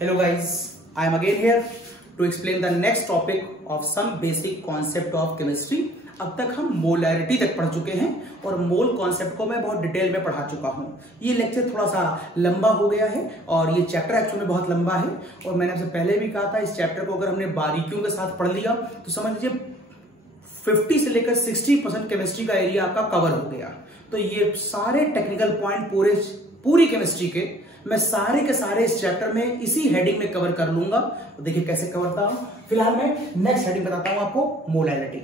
Hello guys, I am again here to explain the next topic of some basic concept of chemistry. अब तक हम molarity तक पढ़ चुके हैं और मोल कॉन्सेप्ट को मैं बहुत डिटेल में पढ़ा चुका हूं। ये लेक्चर थोड़ा सा लंबा हो गया है और ये चैप्टर एक्चुअली बहुत लंबा है और मैंने आपसे पहले भी कहा था इस चैप्टर को अगर हमने बारीकियों के साथ पढ़ लिया तो समझ लीजिए 50 से लेकर 60% केमिस्ट्री का एरिया आपका कवर हो गया। तो ये सारे टेक्निकल पॉइंट पूरी केमिस्ट्री के मैं सारे के सारे इस चैप्टर में इसी हेडिंग में कवर कर लूंगा। तो देखिए कैसे कवर करता हूं। फिलहाल मैं नेक्स्ट हेडिंग बताता हूं आपको, मोलैरिटी।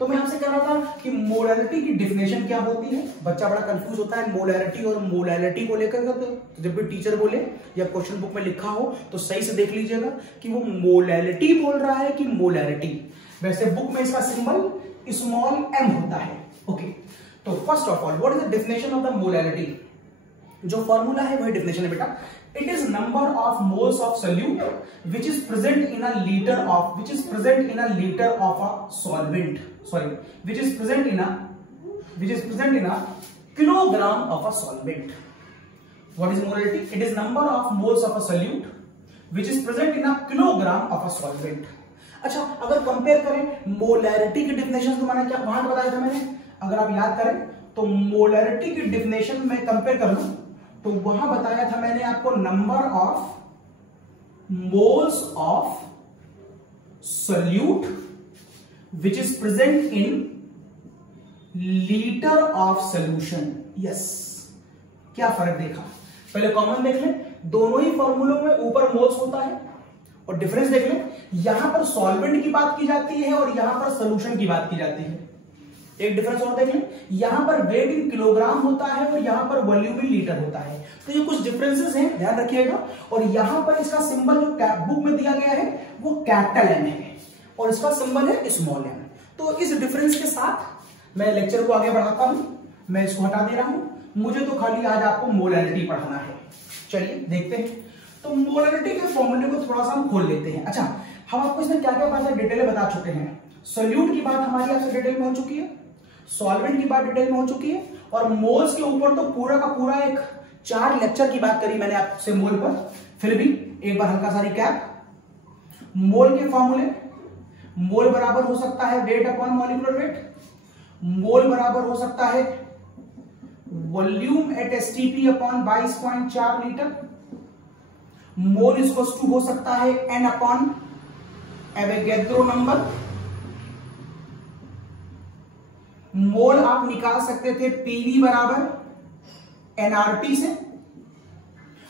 तो मैं आपसे कह रहा था कि मोलैरिटी की डिफिनेशन क्या होती है। बच्चा बड़ा कंफ्यूज होता है मोलैरिटी और मोलैरिटी को लेकर। तो जब भी टीचर बोले या क्वेश्चन बुक में लिखा हो तो सही से देख लीजिएगा कि वो मोलैरिटी बोल रहा है कि मोलैरिटी। वैसे बुक में इसका सिंबल स्मॉल m होता है। ओके, तो first of all what is the definition of the molarity. जो फॉर्मूला है वही डेफिनेशन है बेटा। It is number of moles of solute which is present in a litre of a solvent, sorry which is present in a kilogram of a solvent. What is molarity? It is number of moles of a solute which is present in a kilogram of a solvent. अच्छा, अगर compare करें molarity की definition तो मैंने क्या वहां बताया था मैंने, अगर आप याद करें तो मोलैरिटी की डेफिनेशन में कंपेयर कर लूं तो वहां बताया था मैंने आपको number of moles of solute which is present in litre of solution. Yes, क्या फर्क देखा? पहले कॉमन देख लें, दोनों ही फॉर्मूलों में ऊपर मोल्स होता है और डिफरेंस देख लें, यहां पर सॉल्वेंट की बात की जाती है और यहां पर सोल्यूशन की बात की जाती है। एक डिफरेंस और देख लें, यहां पर वेट इन किलोग्राम होता है और यहां पर वॉल्यूम इन लीटर होता है। तो ये कुछ डिफरेंसेस हैं, ध्यान रखिएगा। और यहां पर इसका सिंबल जो बुक में दिया गया है वो कैपिटल एम है और इसका सिंबल है स्मॉल एम। तो इस डिफरेंस के साथ मैं लेक्चर को आगे बढ़ाता हूं। मैं इसको हटा दे रहा हूं, मुझे तो खाली आज आपको मोलैरिटी पढ़ाना है। चलिए देखते हैं। तो मोलैरिटी के फॉर्मूले को थोड़ा सा हम खोल लेते हैं। अच्छा, हम आपको इसमें क्या क्या बात डिटेल में बता चुके हैं। सोल्यूट की बात हमारी आपसे डिटेल में हो चुकी है, सॉल्वेंट की बात डिटेल में हो चुकी है और मोल्स के ऊपर तो पूरा का पूरा एक 4 लेक्चर की बात करी मैंने आपसे मोल पर। फिर भी एक बार हल्का सा रिकैप। मोल के फॉर्मूले, मोल बराबर हो सकता है weight upon molecular weight, mole बराबर हो सकता है volume at STP upon 22.4 litre, mole equals to हो सकता है N upon Avogadro number. Mole आप निकाल सकते थे पीवी बराबर एनआरटी से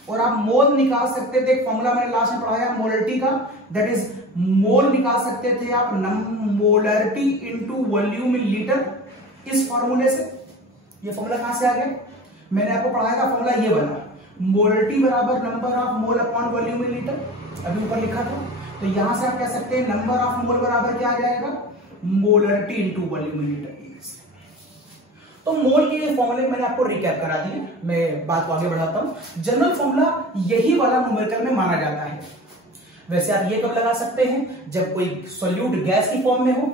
और आप मोल निकाल सकते थे, फॉर्मूला मैंने लास्ट में पढ़ाया मोलैरिटी का, दैट इज मोल निकाल सकते थे आप molarity into volume in litre इस फॉर्मूले से। ये फॉर्मूला कहां से आ गया? मैंने आपको पढ़ाया था फॉर्मूला ये बना, मोलैरिटी बराबर number of mole upon volume in litre, अभी ऊपर लिखा था। तो यहां से आप कह सकते हैं नंबर ऑफ मोल बराबर क्या आ जाएगा? Molarity into volume in litre. तो मोल के फॉर्मूले मैंने आपको रिकैप करा दिए, मैं बात को आगे बढ़ाता हूं। जनरल फॉर्मूला यही वाला न्यूमेरिकल में माना जाता है। वैसे आप ये कब लगा सकते हैं? जब कोई सोल्यूट गैस की फॉर्म में हो।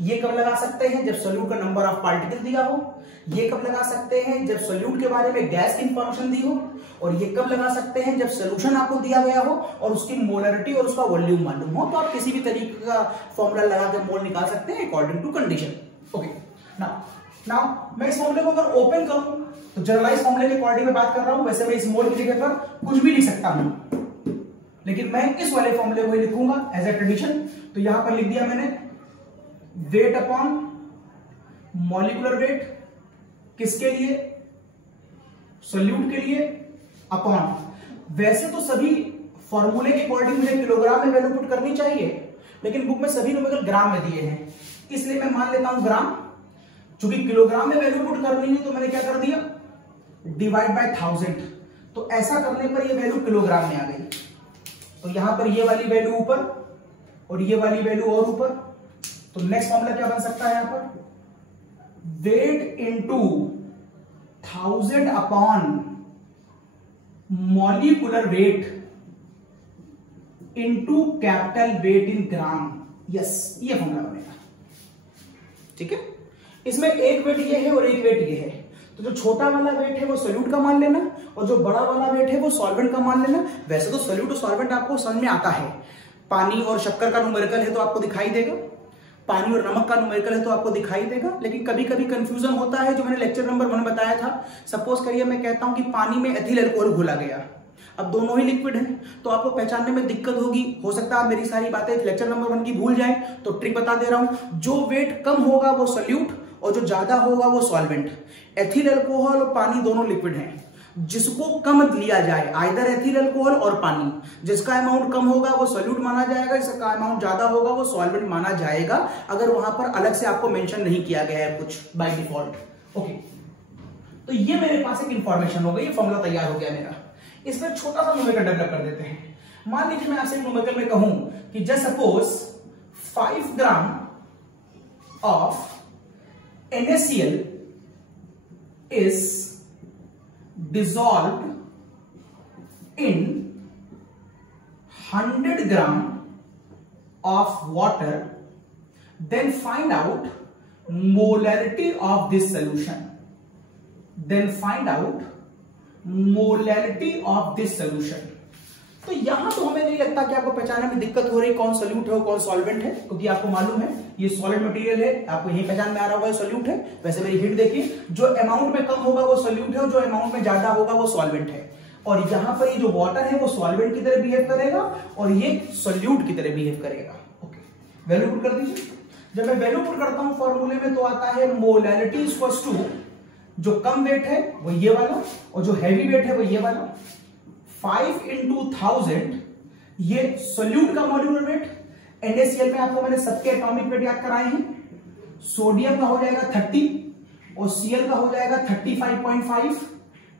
ये कब लगा सकते हैं? जब सोल्यूट का नंबर ऑफ पार्टिकल दिया हो। ये कब लगा सकते हैं? जब सोल्यूट के बारे में गैस की इंफॉर्मेशन दी हो। और ये कब लगा सकते हैं? जब सोल्यूशन आपको दिया गया हो और उसकी मोलैरिटी और उसका वॉल्यूम मालूम हो। तो आप किसी भी तरीके का फॉर्मूला लगा के मोल निकाल सकते हैं according to condition. Okay, now मैं इस फॉर्मूले को अगर ओपन करूं तो जनरलाइज फॉर्मूले के अकॉर्डिंग में बात कर रहा हूं। वैसे मैं इस मोल की जगह पर कुछ भी लिख सकता हूं, लेकिन मैं इस वाले फॉर्मूले को ही लिखूंगा एज ए कंडीशन। तो यहां पर लिख दिया मैंने वेट अपॉन मॉलिक्यूलर वेट, किसके लिए? सोल्यूट के लिए, अपॉन। वैसे तो सभी फॉर्मूले के अकॉर्डिंग मुझे किलोग्राम में वैल्यू पुट करनी चाहिए, लेकिन बुक में सभी न्यूमेरिकल ग्राम में दिए हैं, इसलिए मैं मान लेता हूं ग्राम। चूंकि किलोग्राम में वैल्यू पुट करनी है तो मैंने क्या कर दिया? Divide by 1000। तो ऐसा करने पर ये वैल्यू किलोग्राम में आ गई। तो यहां पर ये वाली वैल्यू ऊपर और ये वाली वैल्यू और ऊपर। तो नेक्स्ट फॉर्मूला क्या बन सकता है? यहां पर weight into 1000 upon molecular weight into capital weight in gram. Yes, ये फॉर्मूला बनेगा। ठीक है, इसमें एक वेट ये है और एक वेट ये है। तो जो छोटा वाला वेट है वो सोल्यूट का मान लेना और जो बड़ा वाला वेट है वो सॉल्वेंट का मान लेना। वैसे तो सोल्यूट और सॉल्वेंट आपको समझ में आता है, पानी और शक्कर का न्यूमेरिकल है तो आपको दिखाई देगा, पानी और नमक का न्यूमेरिकल है तो आपको दिखाई देगा, लेकिन कभी कभी कंफ्यूजन होता है, जो मैंने लेक्चर नंबर 1 बताया था। सपोज करिए मैं कहता हूं कि पानी में एथिल अल्कोहल घुला गया, अब दोनों ही लिक्विड हैं तो आपको पहचानने में दिक्कत होगी। हो सकता है मेरी सारी बातें लेक्चर नंबर 1 की भूल जाए, तो ट्रिक बता दे रहा हूं। जो वेट कम होगा वो सोल्यूट और जो ज्यादा होगा वो सॉल्वेंट। एथिल अल्कोहल और पानी दोनों लिक्विड हैं, जिसको कम लिया जाए आइदर एथिल अल्कोहल और पानी, जिसका अमाउंट कम होगा वो सोल्यूट माना जाएगा, जिसका अमाउंट ज्यादा होगा वो सॉल्वेंट माना जाएगा, अगर वहां पर अलग से आपको मेंशन नहीं किया गया है कुछ बाय डिफॉल्ट। ओके, तो ये मेरे पास एक इंफॉर्मेशन हो गई, ये फॉर्मूला तैयार हो गया मेरा। इसमें छोटा सा न्यूमेरिकल डेवलप कर देते हैं। मान लीजिए मैं आपसे न्यूमेरिकल में कहूं कि just suppose 5 gram of NaCl is dissolved in 100 gram of water, then find out molarity of this solution. Then find out molarity of this solution. तो यहां तो हमें नहीं लगता कि आपको पहचानने में दिक्कत हो रही कौन सोल्यूट है कौन सॉल्वेंट है, क्योंकि आपको मालूम है ये सॉलिड मटेरियल है, आपको यही पहचान में आ रहा होगा सॉल्यूट है। वैसे मेरी हिंट देखिए, जो अमाउंट में कम होगा वो सॉल्यूट है और जो अमाउंट में ज्यादा होगा वो सॉल्वेंट है। और यहां पर ये जो वाटर है वो सॉल्वेंट की तरह बिहेव करेगा और ये सॉल्यूट की तरह बिहेव करेगा। ओके, वैल्यू पुट कर दीजिए। जब मैं वैल्यू पुट करता हूं फॉर्मूले में तो आता है मोलैरिटी इक्वल्स टू, जो कम वेट है वो ये वाला और जो हैवी वेट है वो ये वाला, 5 into 1000 ये सोल्यूट का मॉलिक्यूलर वेट। NaCl में आपको मैंने सबके एटॉमिक वेट याद कराए हैं। सोडियम का हो जाएगा 30 और Cl का हो जाएगा 35.5,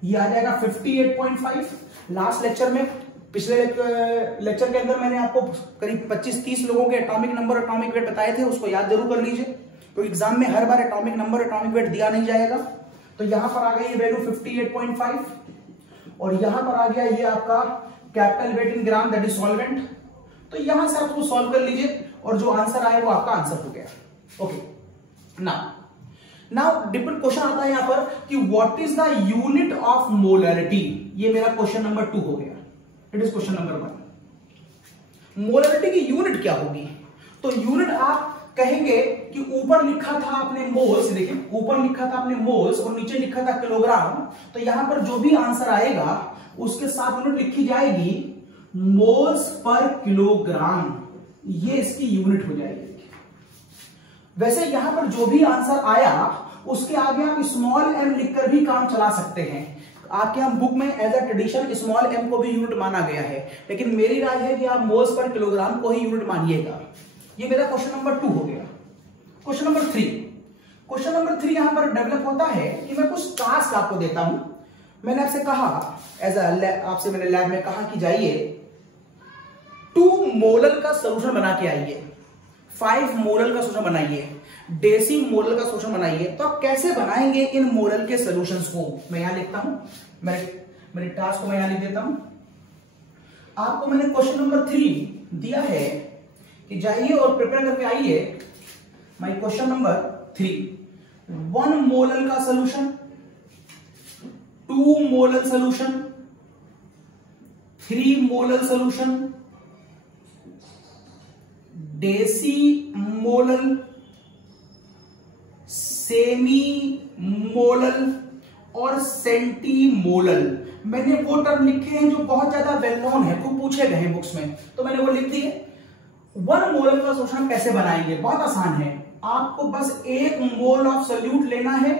ये आ जाएगा 58.5। लास्ट लेक्चर में, पिछले लेक्चर के अंदर मैंने आपको करीब 25-30 लोगों के एटॉमिक नंबर एटॉमिक वेट बताए थे, उसको याद जरूर कर लीजिए, तो एग्जाम में हर बार एटॉमिक नंबर एटॉमिक वेट दिया नहीं जाएगा। तो यहां पर आ गई ये वैल्यू 58.5 और यहां पर आ गया ये आपका capital weight in gram that is solvent. तो यहां से आप उसको सॉल्व कर लीजिए और जो आंसर आए वो आपका आंसर हो गया। ओके, नाउ डिफरेंट क्वेश्चन आता है यहां पर कि what is the unit of molarity. ये मेरा क्वेश्चन नंबर 2 हो गया। It is question number 1। Molarity की यूनिट क्या होगी? तो यूनिट आप कहेंगे कि ऊपर लिखा था आपने मोल्स, देखिए ऊपर लिखा था आपने मोल्स और नीचे लिखा था किलोग्राम, तो यहां पर जो भी आंसर आएगा उसके साथ यूनिट लिखी जाएगी मोल्स पर किलोग्राम, ये इसकी यूनिट हो जाएगी। वैसे यहां पर जो भी आंसर आया उसके आगे आप स्मॉल m लिखकर भी काम चला सकते हैं। आपके हम बुक में as a tradition small m को भी यूनिट माना गया है, लेकिन मेरी राय है कि आप मोल्स पर किलोग्राम को ही यूनिट मानिएगा। ये मेरा क्वेश्चन नंबर 2 हो गया। क्वेश्चन नंबर 3, क्वेश्चन नंबर 3 यहां पर डेवलप होता है कि मैं कुछ टास्क आपको देता हूं। मैंने आपसे कहा आपसे मैंने लैब में कहा कि जाइए 2 मोलल का सॉल्यूशन बना के आइए, 5 मोलल का सॉल्यूशन बनाइए, डेसी मोलल का सॉल्यूशन बनाइए। तो आप कैसे बनाएंगे इन मोलल के सॉल्यूशंस को? मैं यहां लिखता हूं, मेरे टास्क को मैं यहां लिख देता हूं। आपको मैंने क्वेश्चन नंबर 3 दिया है कि जाइए और प्रिपेयर करके आइए माय क्वेश्चन नंबर 3, 1 मोलल का solution, 2 molal solution, 3 molal solution, deci molal, semi molal और सेंटीमोलल। मैंने वो टर्म लिखे हैं जो बहुत ज्यादा वेल नोन है, खूब पूछे गए हैं बुक्स में, तो मैंने वो लिख दिए। 1 मोलल का सॉल्यूशन कैसे बनाएंगे? बहुत आसान है, आपको बस 1 मोल ऑफ सोल्यूट लेना है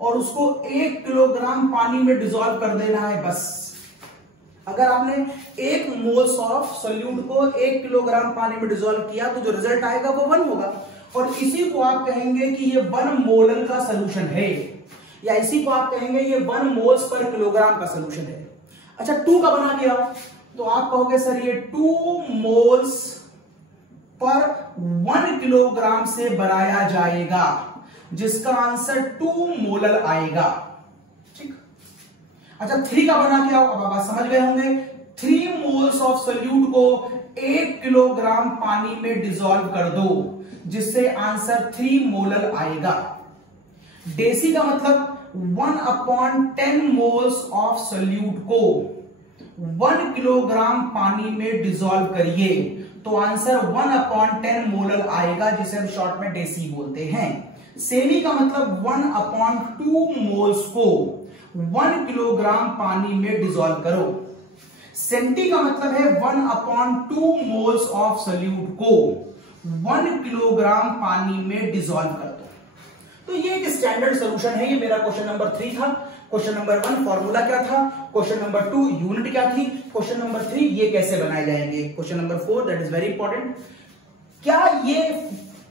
और उसको 1 किलोग्राम पानी में डिसॉल्व कर देना है बस। अगर आपने 1 मोल्स ऑफ सोल्यूट को 1 किलोग्राम पानी में डिसॉल्व किया तो जो रिजल्ट आएगा वो 1 होगा, और इसी को आप कहेंगे कि ये 1 मोलल का सोल्यूशन है, या इसी को आप कहेंगे ये 1 मोल्स पर किलोग्राम का सोल्यूशन है। अच्छा, 2 का बना दिया तो आप कहोगे सर ये 2 मोल्स पर 1 किलोग्राम से बनाया जाएगा, जिसका आंसर 2 मोलल आएगा। ठीक। अच्छा, 3 का बना क्या? अब आप समझ गए होंगे, 3 मोल्स ऑफ सोल्यूट को 1 किलोग्राम पानी में डिसॉल्व कर दो, जिससे आंसर 3 मोलल आएगा। डेसी का मतलब 1/10 मोल्स ऑफ सोल्यूट को 1 किलोग्राम पानी में डिसॉल्व करिए, तो आंसर 1/10 मोलर आएगा, जिसे हम शॉर्ट में डेसी बोलते हैं। सेमी का मतलब 1/2 मोल्स को 1 किलोग्राम पानी में डिसॉल्व करो। सेंटी का मतलब है 1/2 मोल्स ऑफ सोल्यूट को 1 किलोग्राम पानी में डिसॉल्व कर दो। तो ये एक स्टैंडर्ड सॉल्यूशन है। ये मेरा क्वेश्चन नंबर 3 था। क्वेश्चन नंबर 1 फॉर्मूला क्या था, क्वेश्चन नंबर 2 यूनिट क्या थी, क्वेश्चन नंबर 3 ये कैसे बनाए जाएंगे, question number 4 that is very important, क्या ये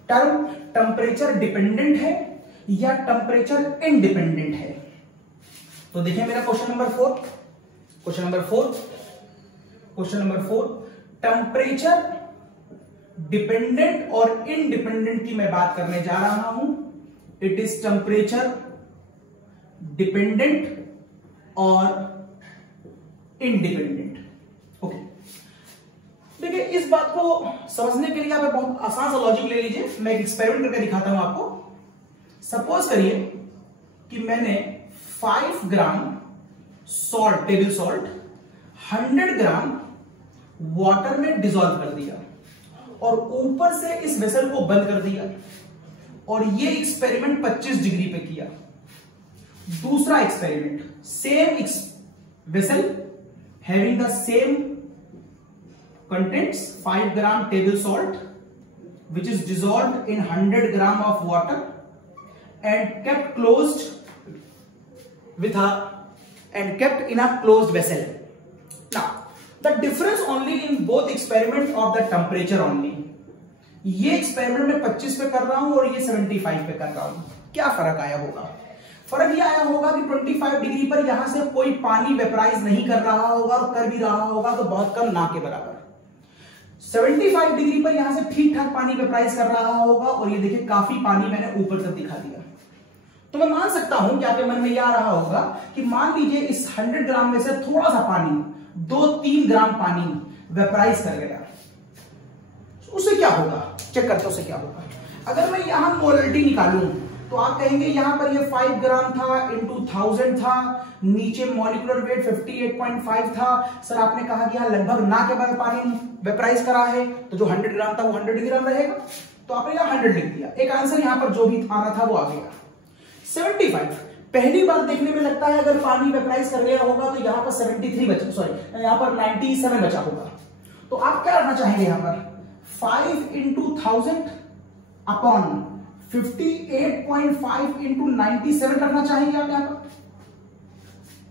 टर्म टेम्परेचर डिपेंडेंट है या टेम्परेचर इंडिपेंडेंट है। तो देखिए मेरा क्वेश्चन नंबर 4, टेम्परेचर डिपेंडेंट और इनडिपेंडेंट की मैं बात करने जा रहा हूं। इट इज टेम्परेचर डिपेंडेंट और इंडिपेंडेंट। ओके, देखिए इस बात को समझने के लिए आप बहुत आसान सा लॉजिक ले लीजिए। मैं एक एक्सपेरिमेंट करके दिखाता हूं आपको। सपोज करिए कि मैंने 5 gram salt, table salt 100 gram water में डिसॉल्व कर दिया और ऊपर से इस वेसल को बंद कर दिया और ये एक्सपेरिमेंट 25 डिग्री पे किया। दूसरा experiment, same vessel having the same contents, 5 gram table salt which is dissolved in 100 gram of water and kept in a closed vessel. Now the difference only in both experiment of the temperature only. ये experiment में 25 पे कर रहा हूं और ये 75 पे कर रहा हूं। क्या फर्क आया होगा? फर्क ये आया होगा कि 25 डिग्री पर यहां से कोई पानी वेपराइज नहीं कर रहा होगा और कर भी रहा होगा तो बहुत कम, ना के बराबर। 75 डिग्री पर यहां से ठीक ठाक पानी वेपराइज कर रहा होगा और ये देखिए काफी पानी मैंने ऊपर तक दिखा दिया। तो मैं मान सकता हूं कि आपके मन में यह आ रहा होगा कि मान लीजिए इस 100 ग्राम में से थोड़ा सा पानी, 2-3 ग्राम पानी वेपराइज कर गया, उससे क्या होगा, चेक करते हैं उससे क्या होगा। अगर मैं यहां मोलरिटी निकालूं तो आप कहेंगे यहां पर ये 5 ग्राम था इंटू 1000 था, नीचे मॉलिक्यूलर वेट 58.5 था। सर आपने कहा कि यहां लगभग ना के बराबर पानी वेपराइज करा है, तो जो 100 ग्राम था वो 100 ग्राम रहेगा, तो आपने यहां 100 लिख दिया। एक आंसर यहां पर जो भी आना था वो आ गया। 75 पहली बार देखने में लगता है अगर पानी वेपराइज कर गया होगा तो यहां पर 73 बचा, सॉरी यहां पर 97 बचा होगा। तो आप क्या रखना चाहेंगे यहां पर 5 इंटू 1000 अपॉन 58.5 इंटू 97 रखना चाहेंगे आप यहां पर।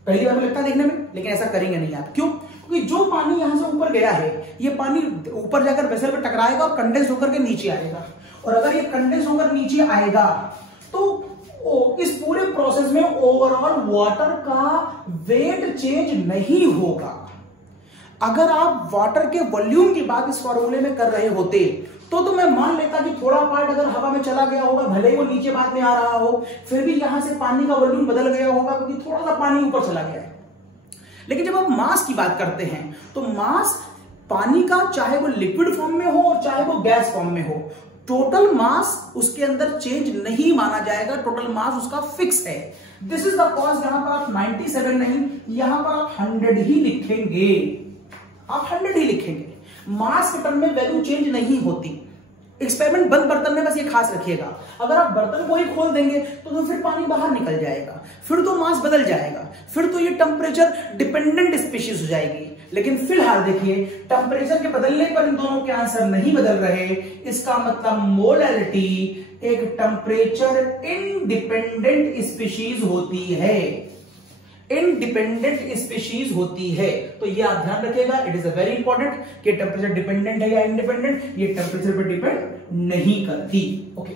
पहली बार लगता है देखने में, लेकिन ऐसा करेंगे नहीं आप। क्यों? क्योंकि जो पानी यहां से ऊपर गया है ये पानी ऊपर जाकर वेसल पर टकराएगा और कंडेंस होकर के नीचे आएगा, और अगर ये कंडेंस होकर नीचे आएगा तो इस पूरे प्रोसेस में ओवरऑल वाटर का वेट चेंज नहीं होगा। अगर आप वाटर के वॉल्यूम की बात इस फॉर्मूले में कर रहे होते तो मैं मान लेता कि थोड़ा पार्ट अगर हवा में चला गया होगा, भले ही वो नीचे बाद में आ रहा हो, फिर भी यहां से पानी का वॉल्यूम बदल गया होगा क्योंकि थोड़ा सा पानी ऊपर चला गया है। लेकिन जब आप मास की बात करते हैं तो मास पानी का, चाहे वो लिक्विड फॉर्म में हो और चाहे वो गैस फॉर्म में हो, टोटल मास उसके अंदर चेंज नहीं माना जाएगा, टोटल मास उसका फिक्स है। दिस इज द कॉज यहां पर आप 97 नहीं, यहां पर आप 100 ही लिखेंगे, आप 100 ही लिखेंगे। मास के टर्म में वैल्यू चेंज नहीं होती। एक्सपेरिमेंट बंद बर्तन में बस ये खास रखिएगा, अगर आप बर्तन को ही खोल देंगे तो फिर पानी बाहर निकल जाएगा, फिर तो मास बदल जाएगा, फिर तो ये टेम्परेचर डिपेंडेंट स्पीशीज हो जाएगी। लेकिन फिलहाल देखिए टेम्परेचर के बदलने पर इन दोनों के आंसर नहीं बदल रहे, इसका मतलब मोलैरिटी एक टेम्परेचर इंडिपेंडेंट स्पीशीज होती है, इंडिपेंडेंट स्पीशीज होती है। तो ये आप ध्यान रखिएगा, it is a very important कि टेम्परेचर डिपेंडेंट है या इंडिपेंडेंट, ये टेम्परेचर पर डिपेंड नहीं करती। ओके,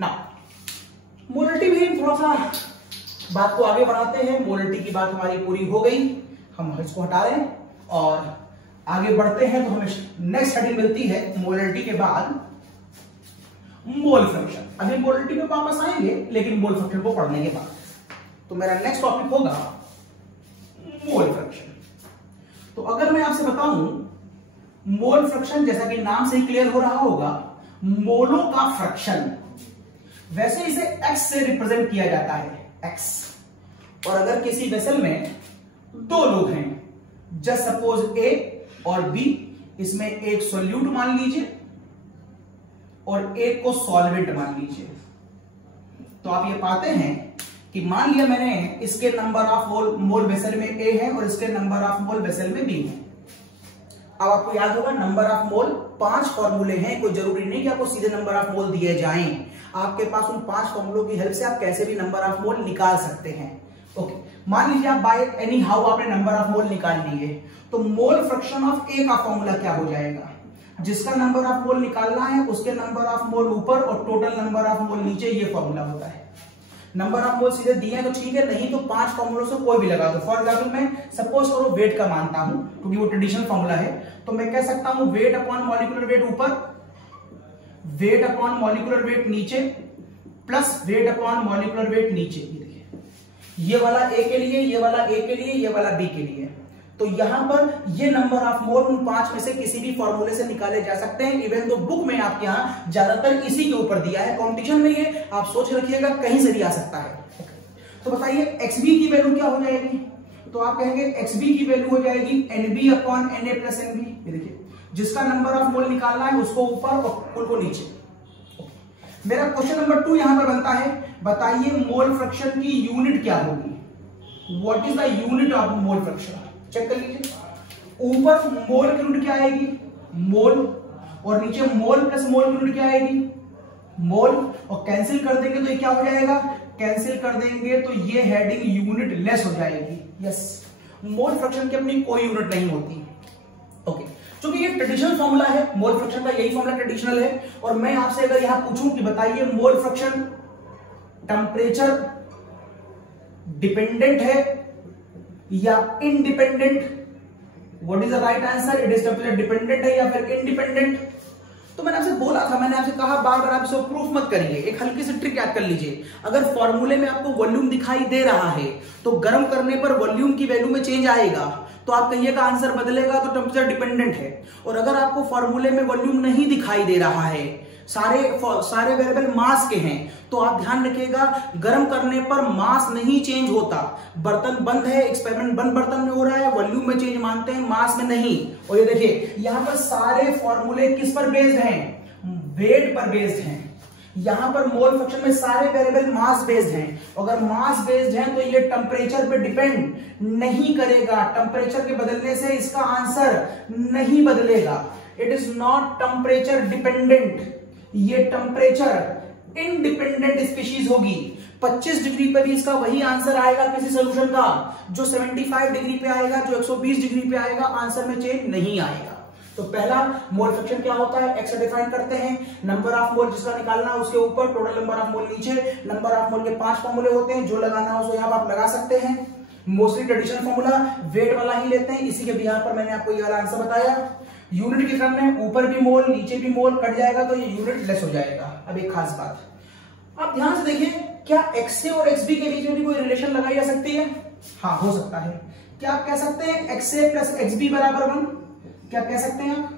नाउ मोलरिटी भी थोड़ा सा बात को आगे बढ़ाते हैं। मोलरिटी की बात हमारी पूरी हो गई, हम इसको हटा रहे हैं और आगे बढ़ते हैं। तो हमें नेक्स्ट हेडिंग मिलती है मोलरिटी के बाद मोल फ्रैक्शन। अभी मोलरिटी में वापस आएंगे लेकिन मोल फ्रैक्शन को पढ़ने के बाद। तो मेरा नेक्स्ट टॉपिक होगा मोल फ्रैक्शन। तो अगर मैं आपसे बताऊं मोल फ्रैक्शन, जैसा कि नाम से ही क्लियर हो रहा होगा, मोलों का फ्रैक्शन। वैसे इसे x से रिप्रेजेंट किया जाता है, x और अगर किसी वेसल में दो लोग हैं, जस्ट सपोज ए और बी, इसमें एक सोल्यूट मान लीजिए और एक को सॉल्वेंट मान लीजिए, तो आप ये पाते हैं कि मान लिया मैंने इसके नंबर ऑफ मोल वेसल में ए है और इसके नंबर ऑफ मोल वेसल में बी है। अब आपको याद होगा नंबर ऑफ मोल 5 फॉर्मूले हैं, कोई जरूरी नहीं कि आपको सीधे नंबर ऑफ मोल दिए जाएं, आपके पास उन 5 फॉर्मूलों की हेल्प से आप कैसे भी नंबर ऑफ मोल निकाल सकते हैं। ओके, मान लीजिए आप बाय एनी हाउ आपने नंबर ऑफ मोल निकाल लिए, तो मोल फ्रैक्शन ऑफ ए का फॉर्मूला क्या हो जाएगा? जिसका नंबर ऑफ मोल निकालना है उसके नंबर ऑफ मोल ऊपर और टोटल नंबर ऑफ मोल नीचे, ये फॉर्मूला होता है। नंबर ऑफ मोल सीधे दिए हैं तो ठीक है, नहीं तो 5 फॉर्मूलों से कोई भी लगा दो। फॉर एग्जाम्पल मैं सपोज करो वेट का मानता हूं क्योंकि वो ट्रेडिशनल फॉर्मूला है, तो मैं कह सकता हूं वेट अपॉन मॉलिक्यूलर वेट ऊपर, वेट अपॉन मॉलिक्यूलर वेट नीचे, plus wait upon molecular wait नीचे। ये देखिए, ये वाला ए के लिए, ये वाला ए के लिए, ये वाला बी के लिए। तो यहां पर ये नंबर ऑफ मोल उन 5 में से किसी भी फॉर्मूले से निकाले जा सकते हैं। इवन तो बुक में आपके यहां ज्यादातर इसी के ऊपर दिया है, कंपटीशन में ये आप सोच रखिएगा कहीं से भी आ सकता है। तो बताइए एक्सबी की वैल्यू क्या हो जाएगी? तो आप कहेंगे एक्सबी की वैल्यू हो जाएगी NB upon NA plus NB. ये देखिए, जिसका नंबर ऑफ मोल निकालना है उसको ऊपर और मोल को नीचे। मेरा क्वेश्चन नंबर 2 यहां पर बनता है, बताइए मोल फ्रैक्शन की यूनिट क्या होगी? What is the unit of mole fraction? Check कर लीजिए, ऊपर मोल की यूनिट क्या आएगी? मोल, और नीचे मोल प्लस मोल की यूनिट क्या आएगी? मोल, और कैंसिल कर देंगे तो ये क्या हो जाएगा? कैंसिल कर देंगे तो ये हेडिंग यूनिट लेस हो जाएगी। यस, मोल फ्रैक्शन की अपनी कोई यूनिट नहीं होती। ओके, क्योंकि ये ट्रेडिशनल फॉर्मूला है, मोल फ्रैक्शन का यही फॉर्मूला ट्रेडिशनल है। और मैं आपसे अगर यहां पूछूं कि बताइए मोल फ्रैक्शन टेम्परेचर डिपेंडेंट है या independent, what is the right answer? It is temperature dependent है या फिर इंडिपेंडेंट? तो मैंने आपसे बोला था, मैंने आपसे कहा बार बार, आप इसको प्रूफ मत करिए, एक हल्की सी ट्रिक याद कर लीजिए। अगर फॉर्मूले में आपको वॉल्यूम दिखाई दे रहा है तो गर्म करने पर वॉल्यूम की वैल्यू में चेंज आएगा, तो आप कहिएगा आंसर बदलेगा तो टेम्परेचर डिपेंडेंट है। और अगर आपको फॉर्मूले में वॉल्यूम नहीं दिखाई दे रहा है, सारे वेरिएबल मास के हैं, तो आप ध्यान रखिएगा गर्म करने पर मास नहीं चेंज होता। बर्तन बंद है, एक्सपेरिमेंट बंद बर्तन में हो रहा है, वॉल्यूम में चेंज मानते हैं, मास में नहीं। और ये देखिए यहां पर सारे फॉर्मूले किस पर बेस्ड हैं? वेट पर बेस्ड हैं। यहां पर मोल फ्रैक्शन में सारे वेरिएबल मास बेस्ड हैं। अगर मास बेस्ड हैं तो ये टेम्परेचर पे डिपेंड नहीं करेगा, टेम्परेचर के बदलने से इसका आंसर नहीं बदलेगा। It is not temperature dependent, ये टेम्परेचर इंडिपेंडेंट स्पीशीज होगी। 25 डिग्री पे भी इसका वही आंसर आएगा किसी सोल्यूशन का जो 75 डिग्री पे आएगा, जो 120 डिग्री पे आएगा, आंसर में चेंज नहीं आएगा। तो पहला मोल फ्रैक्शन क्या होता है? एक्स डिफाइन करते हैं, नंबर ऑफ मोल जिसका निकालना है उसके ऊपर, टोटल नंबर ऑफ मोल नीचे। नंबर ऑफ मोल के 5 फॉर्मूले होते हैं, जो लगाना हो उसको यहां पर आप लगा सकते हैं। मोस्टली ट्रेडिशनल फॉर्मूला वेट वाला ही लेते हैं, इसी के बिहार पर मैंने आपको ये वाला आंसर बताया। यूनिट के क्रम में ऊपर भी मोल नीचे भी मोल कट जाएगा तो ये यूनिट लेस हो जाएगा। अब एक खास बात, आप ध्यान से देखिए, क्या एक्स और एक्सबी के बीच में भी कोई रिलेशन लगाई जा सकती है? हाँ, हो सकता है। क्या आप कह सकते हैं एक्स ए प्लस एक्सबी बराबर 1? क्या कह सकते हैं आप?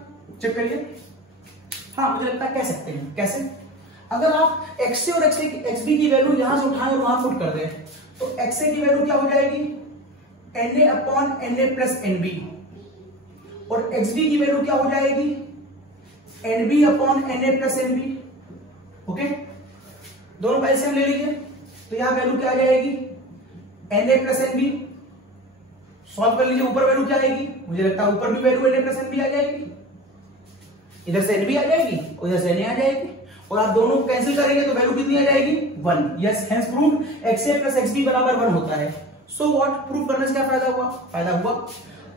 चेक करिए। हाँ, मुझे लगता है कह सकते हैं। कैसे? अगर आप एक्स और एक्सबी की वैल्यू यहां से उठाएं और वहां पुट कर दें, तो एक्स की वैल्यू क्या हो जाएगी? Na upon Na plus NB, और एक्सबी की वैल्यू क्या हो जाएगी? NB upon Na plus NB. Okay, दोनों का एलसीएम ले लीजिए, तो यहां वैल्यू क्या आ जाएगी? Na plus NB. सॉल्व कर लीजिए, ऊपर वैल्यू क्या आएगी? मुझे लगता है ऊपर भी वैल्यू Na प्लस एनबी आ जाएगी, इधर से एनबी आ जाएगी, उधर से Na आ जाएगी, और आप दोनों को कैंसिल करेंगे तो वैल्यू कितनी आ जाएगी? 1। Yes, hence proved XA plus XB बराबर 1 होता है। सो व्हाट, प्रूव करने से क्या फायदा हुआ? फायदा हुआ,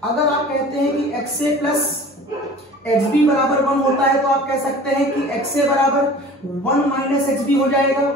अगर आप कहते हैं कि XA प्लस XB बराबर 1 होता है, तो आप कह सकते हैं कि XA बराबर 1 माइनस XB हो जाएगा,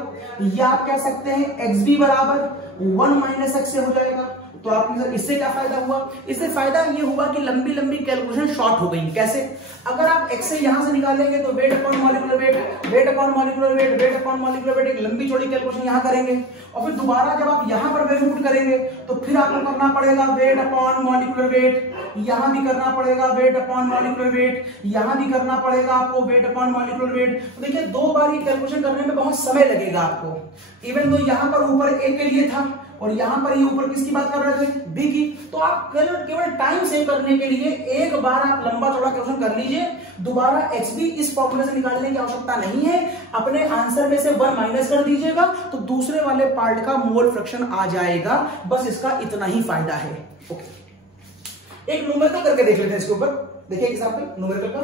या आप कह सकते हैं XB बराबर 1 माइनस XA हो जाएगा। तो आप इससे क्या फायदा हुआ? इससे फायदा ये हुआ कि लंबी लंबी कैलकुलेशन शॉर्ट हो गई। कैसे? अगर आप XA यहां से निकालेंगे तो wait upon molecular wait, wait upon molecular wait, wait upon molecular wait, एक लंबी चौड़ी कैलकुलेशन यहां करेंगे, और फिर दोबारा जब आप यहां पर वैल्यू पुट करेंगे तो फिर आपको करना पड़ेगा वेट अपॉन मॉलिक्यूलर वेट, यहां भी करना पड़ेगा वेट अपॉन मॉलिक्यूलर वेट, यहां भी करना पड़ेगा आपको वेट अपॉन मॉलिक्यूलर वेट। तो देखिए 2 बार ये कैलकुलेशन करने में बहुत समय लगेगा आपको। इवन तो यहां पर ऊपर ए के लिए था और यहां पर ये ऊपर किसकी बात कर रहे थे, बी की। तो आप केवल टाइम सेव करने के लिए एक बार आप लंबा चौड़ा क्वेश्चन कर लीजिए, दोबारा एक्सबी इस फॉर्मूले से निकालने की आवश्यकता नहीं है। अपने आंसर में से 1 माइनस कर दीजिएगा तो दूसरे वाले पार्ट का मोल फ्रैक्शन आ जाएगा। बस इसका इतना ही फायदा है। ओके, एक न्यूमेरिकल करके देख लेते हैं इसके ऊपर। देखिए एग्जांपल न्यूमेरिकल का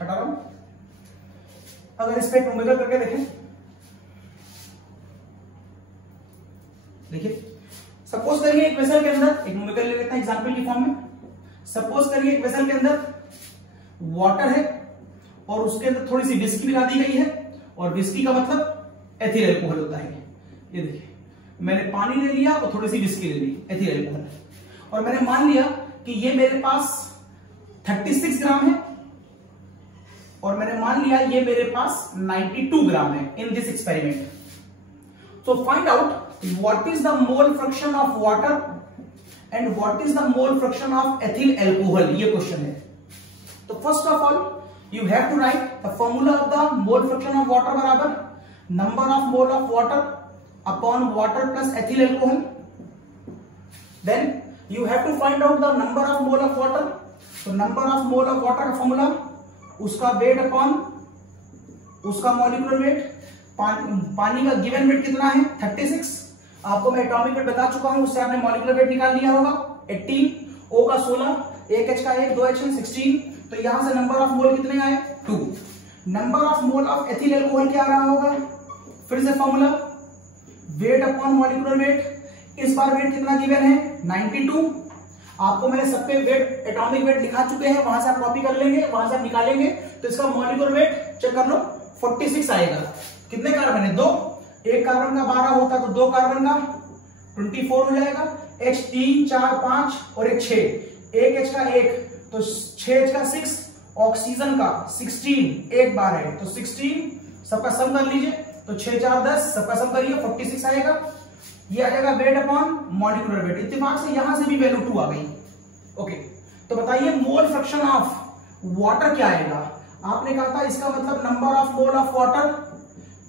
हटा रहा हूं। अगर इस पे न्यूमेरिकल करके देखें, देखिए सपोज करिए एक वेसल के अंदर, एक न्यूमेरिकल ले लेते हैं एग्जांपल की फॉर्म में। सपोज करिए एक वेसल के अंदर वाटर है और उसके अंदर थोड़ी सी विस्की मिला दी गई है, और विस्की का मतलब एथिल अल्कोहल होता है। ये देखिए मैंने पानी ले लिया और थोड़ी सी विस्की ले ली, एथिल अल्कोहल, और मैंने मान लिया कि ये मेरे पास 36 ग्राम है और मैंने मान लिया ये मेरे पास 92 ग्राम है in this experiment. So find out what is the mole fraction of water and what is the mole fraction of ethyl alcohol, ये क्वेश्चन है। तो first of all you have to write the formula of the mole fraction of water बराबर number of mole of water upon water plus ethyl alcohol। Then you have to find out the number of mole of water। तो number of mole of water का formula उसका weight upon उसका molecular weight. पानी का given weight कितना है 36, आपको मैं एटॉमिक वेट बता चुका हूं, उससे आपने मॉलिक्यूलर वेट निकाल लिया होगा 18, O का 16, 1H का 1, 2H 16। तो यहां से नंबर ऑफ मोल कितने आए 2। Number of mole of ethyl alcohol क्या आ रहा होगा, फिर से formula wait upon molecular wait. इस बार वेट कितना गिवन है 92। आपको मैंने सब पे वेट एटॉमिक वेट दिखा चुके हैं, वहां से आप कॉपी कर लेंगे, वहां से आप निकालेंगे। तो इसका मॉलिक्यूलर वेट चेक कर लो 46 आएगा। कितने कार्बन है 2, एक कार्बन का 12 होता तो 2 कार्बन का 24 हो जाएगा। H 3 4 5 और एक 6, एक H का 1 तो 6H का 6, ऑक्सीजन का 16 एक बार है तो 16, सबका सम कर लीजिए तो 6 4 10, सबका सम करिए 46 आएगा। ये आ जाएगा वेट अपॉन मॉलिक्यूलर वेट। इत्तेफाक से यहां से भी वैल्यू 2 आ गई। ओके, तो बताइए मोल फ्रैक्शन ऑफ वाटर क्या आएगा। आपने कहा था इसका मतलब number of mole of water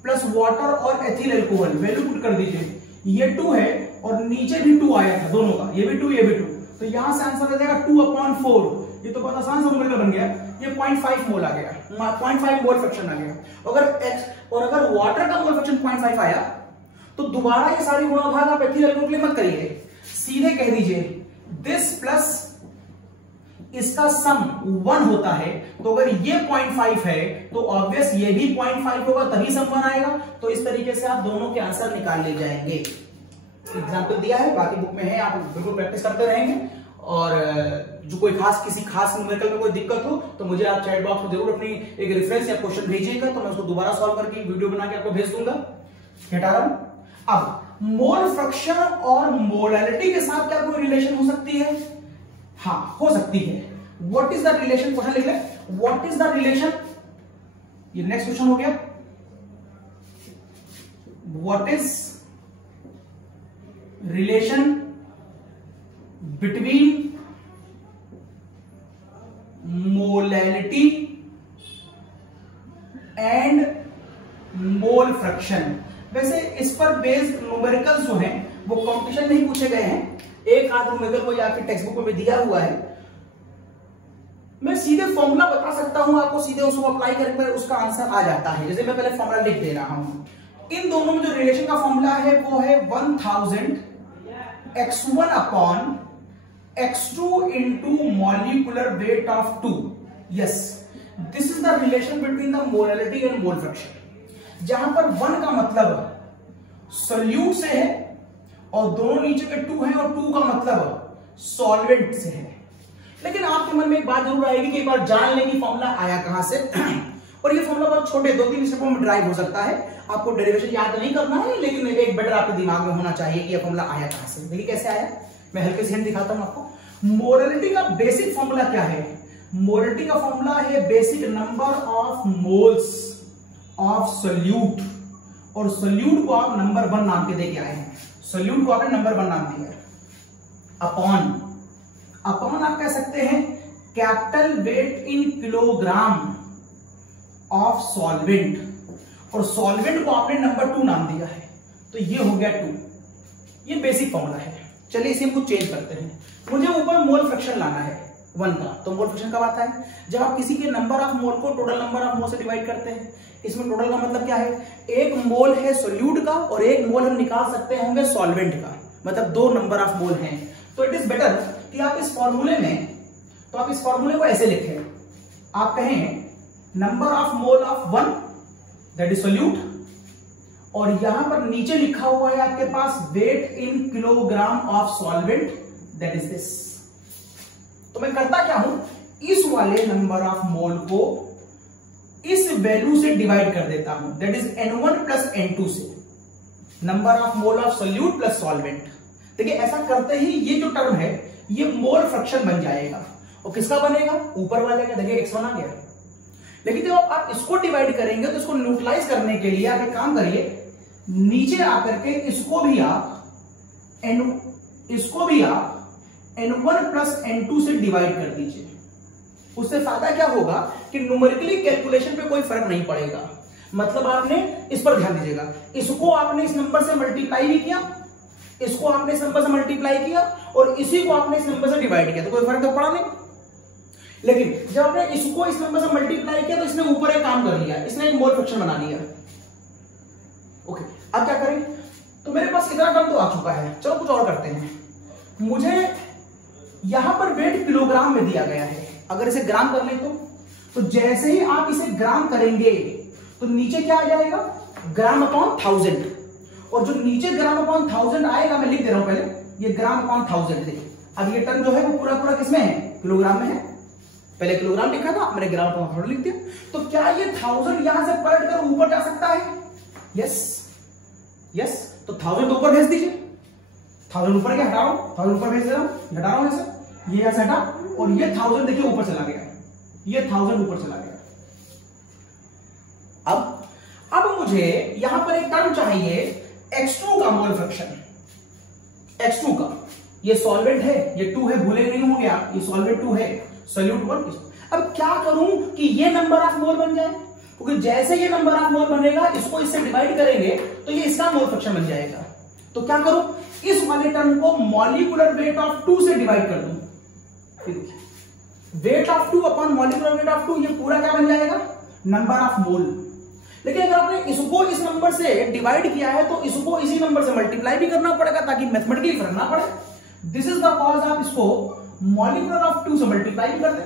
plus water और एथिल अल्कोहल, वैल्यू पुट कर दीजिए। ये 2 है और नीचे भी 2 आया था दोनों का, ये भी 2 ये भी 2, तो यहां से आंसर आ जाएगा 2/4। ये तो बहुत आसान सा फॉर्मूला बन गया। ये 0.5 मोल आ गया, 0.5 मोल फ्रैक्शन आ गया। अगर वाटर का मोल फ्रैक्शन 0.5 आया तो दोबारा ये सारी गुणा भाग आप एथिल अल्कोहल के लिए मत करिए, सीधे कह दीजिए दिस प्लस इसका सम 1 होता है। तो अगर ये 0.5 है तो ऑब्वियस ये भी 0.5 होगा, तभी सम 1 आएगा। तो इस तरीके से आप दोनों के आंसर निकाल ले जाएंगे। एग्जाम्पल दिया है, बाकी बुक में है, आप बिल्कुल प्रैक्टिस करते रहेंगे। और जो कोई किसी खास न्यूमेरिकल में कोई दिक्कत हो तो मुझे आप चैट बॉक्स में जरूर अपनी एक रेफरेंस या क्वेश्चन भेजिएगा, तो मैं उसको दोबारा सॉल्व करके वीडियो बना के आपको भेज दूंगा। हटा रहा हूं। अब मोल फ्रैक्शन और मोलैलिटी के साथ क्या कोई रिलेशन हो सकती है? हाँ, हो सकती है। What is the relation, question लिख ले, व्हाट इज द रिलेशन। ये नेक्स्ट क्वेश्चन हो गया, what is relation between molality and mole fraction. वैसे इस पर बेस्ड न्यूमेरिकल्स जो हैं वो कंपटीशन में ही पूछे गए हैं, एक आध न्यूमेरिकल कोई आपकी टेक्स्ट बुक में भी दिया हुआ है। मैं सीधे फॉर्मूला बता सकता हूं आपको, सीधे उसको अप्लाई करके उसका आंसर आ जाता है। जैसे मैं पहले फॉर्मूला लिख दे रहा हूं। इन दोनों में जो रिलेशन का फॉर्मूला है वो है 1000 x1 upon x2 into molecular weight of 2। Yes, this is the relation between the molality and mole fraction, जहां पर 1 का मतलब सोल्यूट से है और दोनों नीचे के 2 हैं, और 2 का मतलब सॉल्वेंट से है। लेकिन आपके मन में एक बात जरूर आएगी कि एक बार जान लें कि फॉर्मूला आया कहां से। और ये फॉर्मूला बहुत छोटे 2-3 स्टेपों में ड्राइव हो सकता है, आपको डेरिवेशन याद नहीं करना है, लेकिन एक बेटर आपके दिमाग में होना चाहिए कि ये फॉर्मूला आया कहां से। देखिए कैसे आया, मैं हल्के से हिंट दिखाता हूं आपको। मोलैलिटी का बेसिक फॉर्मूला क्या है? मोलैलिटी का फॉर्मूला है basic number of moles of solute, और सोल्यूट को आप नंबर 1 नाम के देके आए हैं। सोल्यूट को आपने नंबर 1 नाम दिया। अपॉन आप कह सकते हैं capital weight in kilogram of solvent, और सॉल्वेंट को आपने नंबर 2 नाम दिया है, तो ये हो गया 2। ये बेसिक फॉर्मूला है। चलिए इसे हम कुछ चेंज करते हैं। मुझे ऊपर मोल फ्रैक्शन लाना है 1 का, तो मोल फ्रैक्शन कब आता है? जब आप किसी के नंबर ऑफ मोल को टोटल नंबर ऑफ मोल से डिवाइड करते हैं। इसमें टोटल का मतलब क्या है? एक मोल है सोल्यूट का और एक मोल हम निकाल सकते होंगे सॉल्वेंट का, मतलब 2 नंबर ऑफ मोल हैं। तो इट इज बेटर कि आप इस फॉर्मूले में, तो आप इस फॉर्मूले को ऐसे लिखें, आप कहें number of mole of 1 that is solute, और यहां पर नीचे लिखा हुआ है आपके पास weight in kilogram of solvent that is this. तो मैं करता क्या हूं, इस वाले नंबर ऑफ मोल को इस वैल्यू से डिवाइड कर देता हूं, that is N1 plus N2 से, number of mole of solute plus solvent. देखिए ऐसा करते ही ये जो टर्म है ये मोल फ्रैक्शन बन जाएगा। और किसका बनेगा? ऊपर वाले का। देखिए x1 आ गया। लेकिन जब आप इसको डिवाइड करेंगे तो इसको न्यूट्रलाइज करने के लिए आप एक काम करिए, नीचे आकर के इसको भी आप N1 प्लस N2 से डिवाइड कर दीजिए। उससे फायदा क्या होगा कि न्यूमेरिकली कैलकुलेशन पे कोई फर्क नहीं पड़ेगा। मतलब आपने इस पर ध्यान दीजिएगा, इसको आपने इस नंबर से मल्टीप्लाई भी किया, इसको आपने इस नंबर से मल्टीप्लाई किया और इसी को आपने इस नंबर से डिवाइड किया, तो कोई फर्क तो पड़ा नहीं। लेकिन जब आपने इसको इस नंबर से मल्टीप्लाई किया तो इसने ऊपर एक काम कर लिया, इसने एक मोल फ्रैक्शन बना लिया। ओके, अब क्या करें? तो मेरे पास इतना टर्म तो आ चुका है, चलो कुछ और करते हैं। मुझे यहां पर वेट किलोग्राम में दिया गया है, अगर इसे ग्राम कर ले तो जैसे ही आप इसे ग्राम करेंगे तो नीचे क्या आ जाएगा? ग्राम अपॉन 1000। और जो नीचे ग्राम अपॉन 1000 आएगा, मैं लिख दे रहा हूं पहले, ये ग्राम अपॉन 1000। देखिए अब ये टर्म जो है वो पूरा पूरा किसमें है? किलोग्राम में है। पहले किलोग्राम लिखा था, मैंने ग्राम अपॉन 1000 लिख दिया। तो क्या ये 1000 यहां से पलट कर ऊपर जा सकता है? Yes yes. तो 1000 ऊपर भेज दीजिए। 1000 ऊपर क्या हटा रहा हूं? 1000 ऊपर भेज दे रहा हूं, हटा रहा हूं ऐसे, ये यहां से हटा और ये 1000 देखिए ऊपर चला गया, ये 1000 ऊपर चला गया। अब मुझे यहां पर एक टर्म चाहिए X2 का मोल फ्रैक्शन। X2 का, ये सॉल्वेंट है, ये 2 है, भूले नहीं होंगे आप, ये सॉल्वेंट 2 है, सोल्यूट 1। अब क्या करूं कि ये नंबर ऑफ मोल बन जाए? क्योंकि जैसे ये नंबर ऑफ मोल बनेगा, इसको इससे डिवाइड करेंगे तो ये इसका मोल फ्रैक्शन बन जाएगा। तो क्या करूं? इस वाले टर्म को मॉलिक्यूलर वेट ऑफ 2 से डिवाइड कर दूं। Weight of 2 upon molecular weight of 2, ये पूरा क्या बन जाएगा? नंबर ऑफ मोल। लेकिन अगर आपने इसको इस नंबर से डिवाइड किया है तो इसको इसी नंबर से मल्टीप्लाई भी करना पड़ेगा ताकि मैथमेटिकली फर्क ना पड़े। दिस इज द कॉज आप इसको मॉलिक्यूलर ऑफ 2 से मल्टीप्लाई भी कर दें।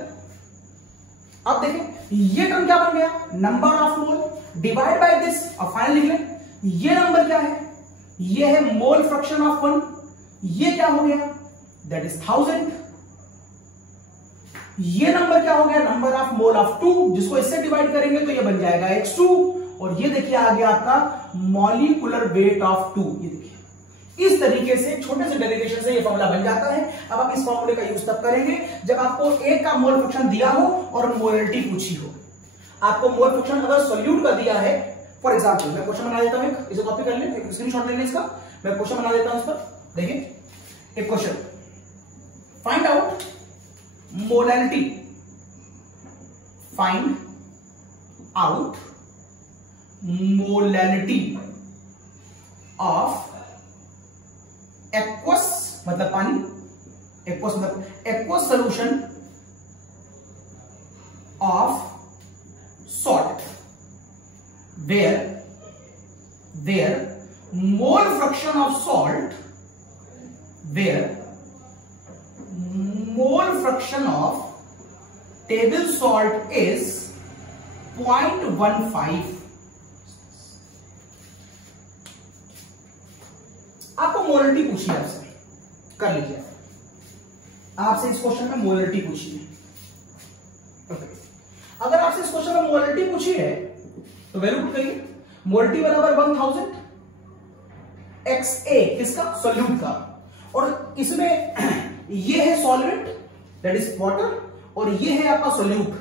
अब देखें ये टर्म क्या बन गया? Number of mole divide by this, और फाइनल लिख लें ये नंबर क्या है? ये है मोल फ्रैक्शन ऑफ 1। ये क्या हो गया? That is 1000। ये नंबर क्या हो गया? नंबर ऑफ मोल ऑफ 2, जिसको इससे डिवाइड करेंगे तो ये बन जाएगा X2। और ये देखिए आ गया आपका मॉलिक्यूलर वेट ऑफ 2। ये देखिए इस तरीके से छोटे से डेरिवेशन से ये फॉर्मूला बन जाता है। अब आप इस फॉर्मूले का यूज तब करेंगे जब आपको एक का मोल फ्रैक्शन दिया हो और मोलरिटी पूछी हो। आपको मोल फ्रैक्शन अगर सोल्यूट का दिया है, फॉर एग्जाम्पल मैं क्वेश्चन बना देता हूं, इसे कॉपी कर लें, एक स्क्रीनशॉट ले लें इसका, मैं क्वेश्चन बना देता हूं इस पर। देखिए एक question, find out molality, find out molality of aqueous मतलब पानी, एक्वस मतलब aqueous solution of salt where mole fraction of salt, where mole fraction of table salt is 0.15। आपको मोलरिटी पूछी है, आपसे कर लीजिए, आपसे इस क्वेश्चन में मोलरिटी पूछी है। अगर आपसे इस क्वेश्चन में मोलरिटी पूछी है तो वैल्यू पुट करिए। मोलरिटी बराबर 1000 XA किसका? सोल्यूट का। और इसमें ये है सॉल्वेंट दैट इज वाटर और ये है आपका सोल्यूट,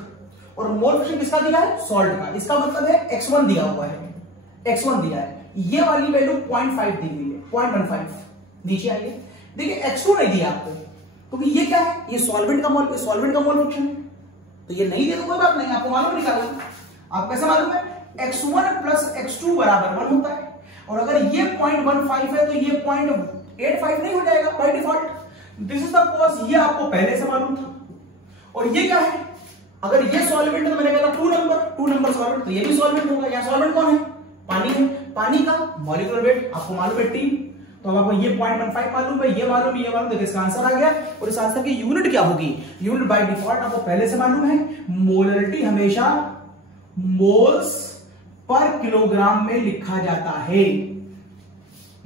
और मोल फ्रैक्शन किसका दिया है? सॉल्ट का। इसका मतलब है X1 दिया हुआ है, X1 दिया है, ये वाली वैल्यू 0.5 दी हुई है, 0.15। नीचे आइए, देखिए X2 नहीं दिया आपको क्योंकि ये क्या है? ये सॉल्वेंट का मोल फ्रैक्शन है, तो ये नहीं दिया तो कोई बात नहीं, आपको मालूम नहीं निकालना। आपको कैसे मालूम है? X1 प्लस X2 बराबर 1 होता है, और अगर ये 0.15 है तो ये 85 नहीं हो जाएगा by default. This is the cause, ये आपको पहले से मालूम था। और ये क्या है, अगर ये सॉल्वेंट है तो मैंने कहा था 2 नंबर सॉल्वेंट, तो ये भी सॉल्वेंट होगा। यहाँ सॉल्वेंट कौन है, पानी है। पानी का मॉलिक्यूलर वेट आपको मालूम है 3, तो अब आपको ये 0.15 मालूम है, ये मालूम है, ये मालूम, देखिए इसका आंसर आ गया। और इस आंसर की यूनिट क्या होगी, यूनिट बाय डिफॉल्ट आपको पहले से मालूम है, मोलरिटी हमेशा मोल्स पर किलोग्राम में लिखा जाता है,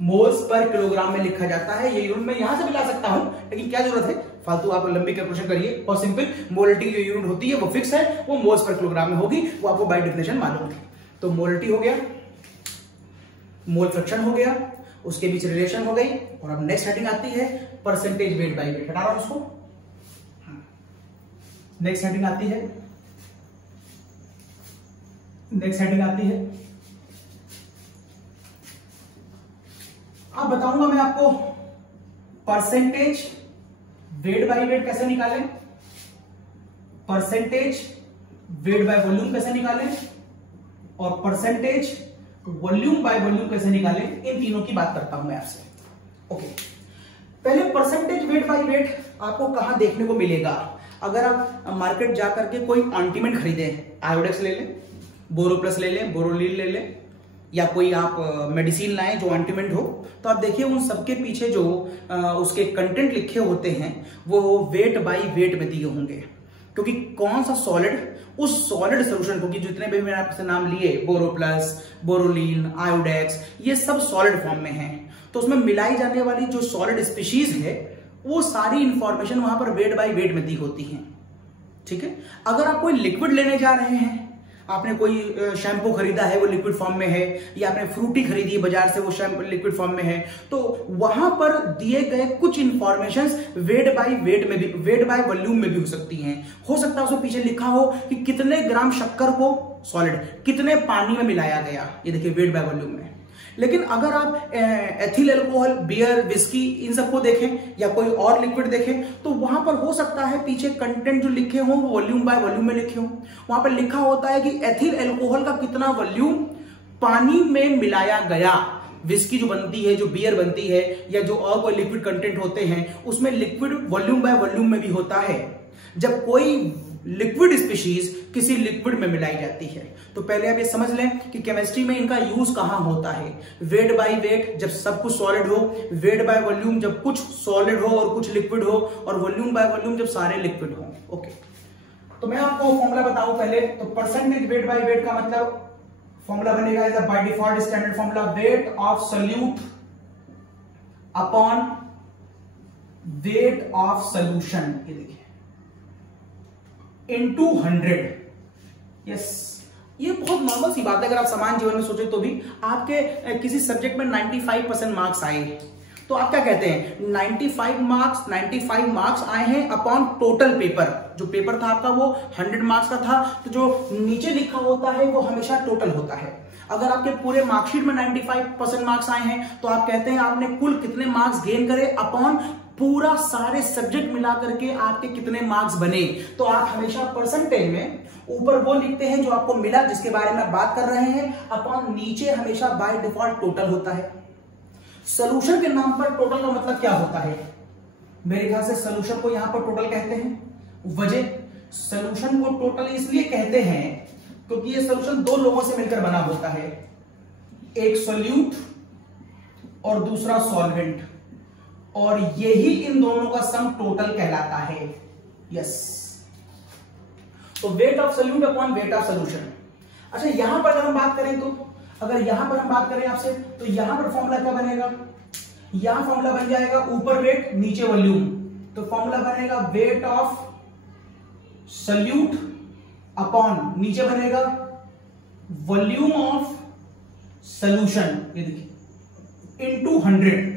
मोल्स पर किलोग्राम में लिखा जाता है। ये यूनिट मैं यहां से भी ला सकता हूं, लेकिन क्या जरूरत है, फालतू आप लंबी कैलकुलेशन करिए। और सिंपल मोलरिटी जो यूनिट होती है वो फिक्स है, वो मोल्स पर किलोग्राम में होगी, वो आपको बाय डेफिनेशन मालूम है। तो मोलरिटी हो गया, मोल फ्रैक्शन हो गया, उसके बीच रिलेशन हो गई। और अब नेक्स्ट हेडिंग आती है परसेंटेज वेट बाय वेट। हटा रहा हूं उसको। नेक्स्ट हेडिंग आती है, नेक्स्ट हेडिंग आती है, अब बताऊंगा मैं आपको परसेंटेज वेट बाय वेट कैसे निकालें, परसेंटेज वेट बाय वॉल्यूम कैसे निकालें, और परसेंटेज वॉल्यूम बाय वॉल्यूम कैसे निकालें। इन तीनों की बात करता हूं मैं आपसे। ओके, पहले परसेंटेज वेट बाय वेट आपको कहां देखने को मिलेगा। अगर आप मार्केट जाकर के कोई ऑइंटमेंट खरीदे, आयोडेक्स ले लें, बोरोप्लस ले लें, बोरोलीन ले लें, या कोई आप मेडिसिन लाएं जो ऑइंटमेंट हो, तो आप देखिए उन सबके पीछे जो उसके कंटेंट लिखे होते हैं वो वेट बाय वेट में दिए होंगे। क्योंकि कौन सा सॉलिड, उस सॉलिड सोल्यूशन को, जितने भी मैंने आपसे नाम लिए, बोरोप्लस, बोरोलीन, आयोडेक्स, ये सब सॉलिड फॉर्म में हैं, तो उसमें मिलाई जाने वाली जो सॉलिड स्पीशीज है वो सारी इंफॉर्मेशन वहां पर वेट बाय वेट में दी होती है। ठीक है, अगर आप कोई लिक्विड लेने जा रहे हैं, आपने कोई शैम्पू खरीदा है वो लिक्विड फॉर्म में है, या आपने फ्रूटी खरीदी बाजार से वो शैम्पू लिक्विड फॉर्म में है, तो वहां पर दिए गए कुछ इंफॉर्मेशंस वेट बाय वेट में भी, वेट बाय वॉल्यूम में भी हो सकती हैं। हो सकता है उसमें पीछे लिखा हो कि कितने ग्राम शक्कर को, सॉलिड, कितने पानी में मिलाया गया, ये देखिए वेट बाय वॉल्यूम में। लेकिन अगर आप एथिल अल्कोहल, बियर, विस्की, इन सबको देखें या कोई और लिक्विड देखें, तो वहां पर हो सकता है पीछे कंटेंट जो लिखे हों वो वॉल्यूम बाय वॉल्यूम में लिखे हों। वहां पर लिखा होता है कि एथिल अल्कोहल का कितना वॉल्यूम पानी में मिलाया गया। विस्की जो बनती है, जो बियर बनती है, या जो और कोई लिक्विड कंटेंट होते हैं, उसमें लिक्विड वॉल्यूम बाय वॉल्यूम में भी होता है जब कोई लिक्विड स्पीशीज किसी लिक्विड में मिलाई जाती है। तो पहले आप ये समझ लें कि केमिस्ट्री में इनका यूज कहां होता है। वेट बाय वेट जब सब कुछ सॉलिड हो, वेट बाय वॉल्यूम जब कुछ सॉलिड हो और कुछ लिक्विड हो, और वॉल्यूम बाय वॉल्यूम जब सारे लिक्विड हो। ओके, तो मैं आपको फॉर्मूला बताऊं पहले। तो परसेंटेज वेट बाय वेट का मतलब फॉर्मूला बनेगा is by default standard formula, weight of solute upon weight of solution, ये देखिए, इनटू 100। यस, ये बहुत नॉर्मल सी बात है। अगर आप सामान्य जीवन में सोचे तो भी आपके किसी सब्जेक्ट में 95% मार्क्स आए, तो आप क्या कहते हैं, 95 मार्क्स आए हैं अपॉन टोटल पेपर। जो पेपर था आपका वो 100 मार्क्स का था, तो जो नीचे लिखा होता है वो हमेशा टोटल होता है। अगर आपके पूरे मार्कशीट में 95% मार्क्स आए हैं, तो आप कहते हैं आपने कुल कितने मार्क्स गेन करे अपॉन पूरा सारे सब्जेक्ट मिलाकर के आपके कितने मार्क्स बने। तो आप हमेशा परसेंटेज में ऊपर वो लिखते हैं जो आपको मिला, जिसके बारे में आप बात कर रहे हैं, अपॉन नीचे हमेशा बाय डिफॉल्ट टोटल होता है। सॉल्यूशन के नाम पर टोटल का मतलब क्या होता है, मेरे ख्याल से सॉल्यूशन को यहां पर टोटल कहते हैं। वजह, सॉल्यूशन को टोटल इसलिए कहते हैं क्योंकि ये सॉल्यूशन दो लोगों से मिलकर बना होता है, एक सॉल्यूट और दूसरा सॉल्वेंट, और यही इन दोनों का सम टोटल कहलाता है। यस, तो weight of solute upon weight of solution. अच्छा, यहां पर अगर हम बात करें, तो अगर यहां पर हम बात करें आपसे, तो यहां पर फॉर्मूला क्या बनेगा, यहां फॉर्मूला बन जाएगा ऊपर वेट नीचे वॉल्यूम। तो फॉर्मूला बनेगा वेट ऑफ सोल्यूट अपॉन नीचे बनेगा वॉल्यूम ऑफ सोल्यूशन, ये देखिए, इनटू 100।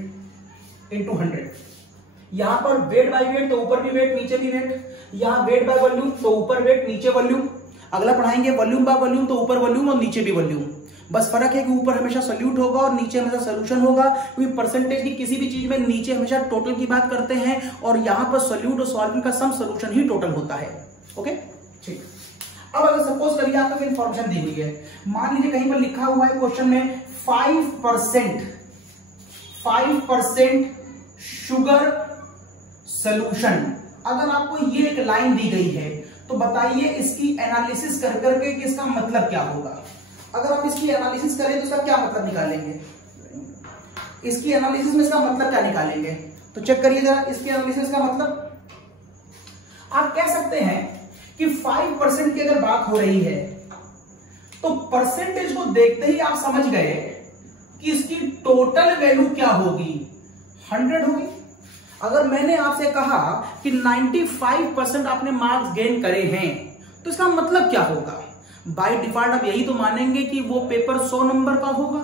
यहां पर वेट बाय वेट तो ऊपर भी वेट नीचे भी वेट, यहां वेट बाय वॉल्यूम तो ऊपर वेट नीचे वॉल्यूम। अगला पढ़ाएंगे वॉल्यूम बाय वॉल्यूम, तो ऊपर वॉल्यूम और नीचे भी वॉल्यूम। बस फर्क है कि ऊपर हमेशा सोल्यूट होगा और नीचे हमेशा सोल्यूशन होगा, क्योंकि परसेंटेज की किसी भी चीज में नीचे हमेशा टोटल की बात करते हैं, और यहां पर सोल्यूट और सॉल्वेंट का सम सोल्यूशन ही टोटल होता है। ओके, ठीक। अब अगर सपोज करिए आपको इंफॉर्मेशन दी हुई है, मान लीजिए कहीं पर लिखा हुआ है क्वेश्चन में 5% शुगर सॉल्यूशन। अगर आपको ये एक लाइन दी गई है तो बताइए इसकी एनालिसिस कर करके कि इसका मतलब क्या होगा। अगर आप इसकी एनालिसिस करें तो इसका क्या मतलब निकालेंगे, इसकी एनालिसिस में इसका मतलब क्या निकालेंगे, तो चेक करिए जरा इसकी एनालिसिस का मतलब। आप कह सकते हैं कि 5% की अगर बात हो रही है तो परसेंटेज को देखते ही आप समझ गए कि इसकी टोटल वैल्यू क्या होगी, 100 होगी। अगर मैंने आपसे कहा कि 95% आपने मार्क्स गेन करे हैं तो इसका मतलब क्या होगा। बाय डिफॉल्ट आप यही तो मानेंगे कि वो पेपर 100 नंबर का होगा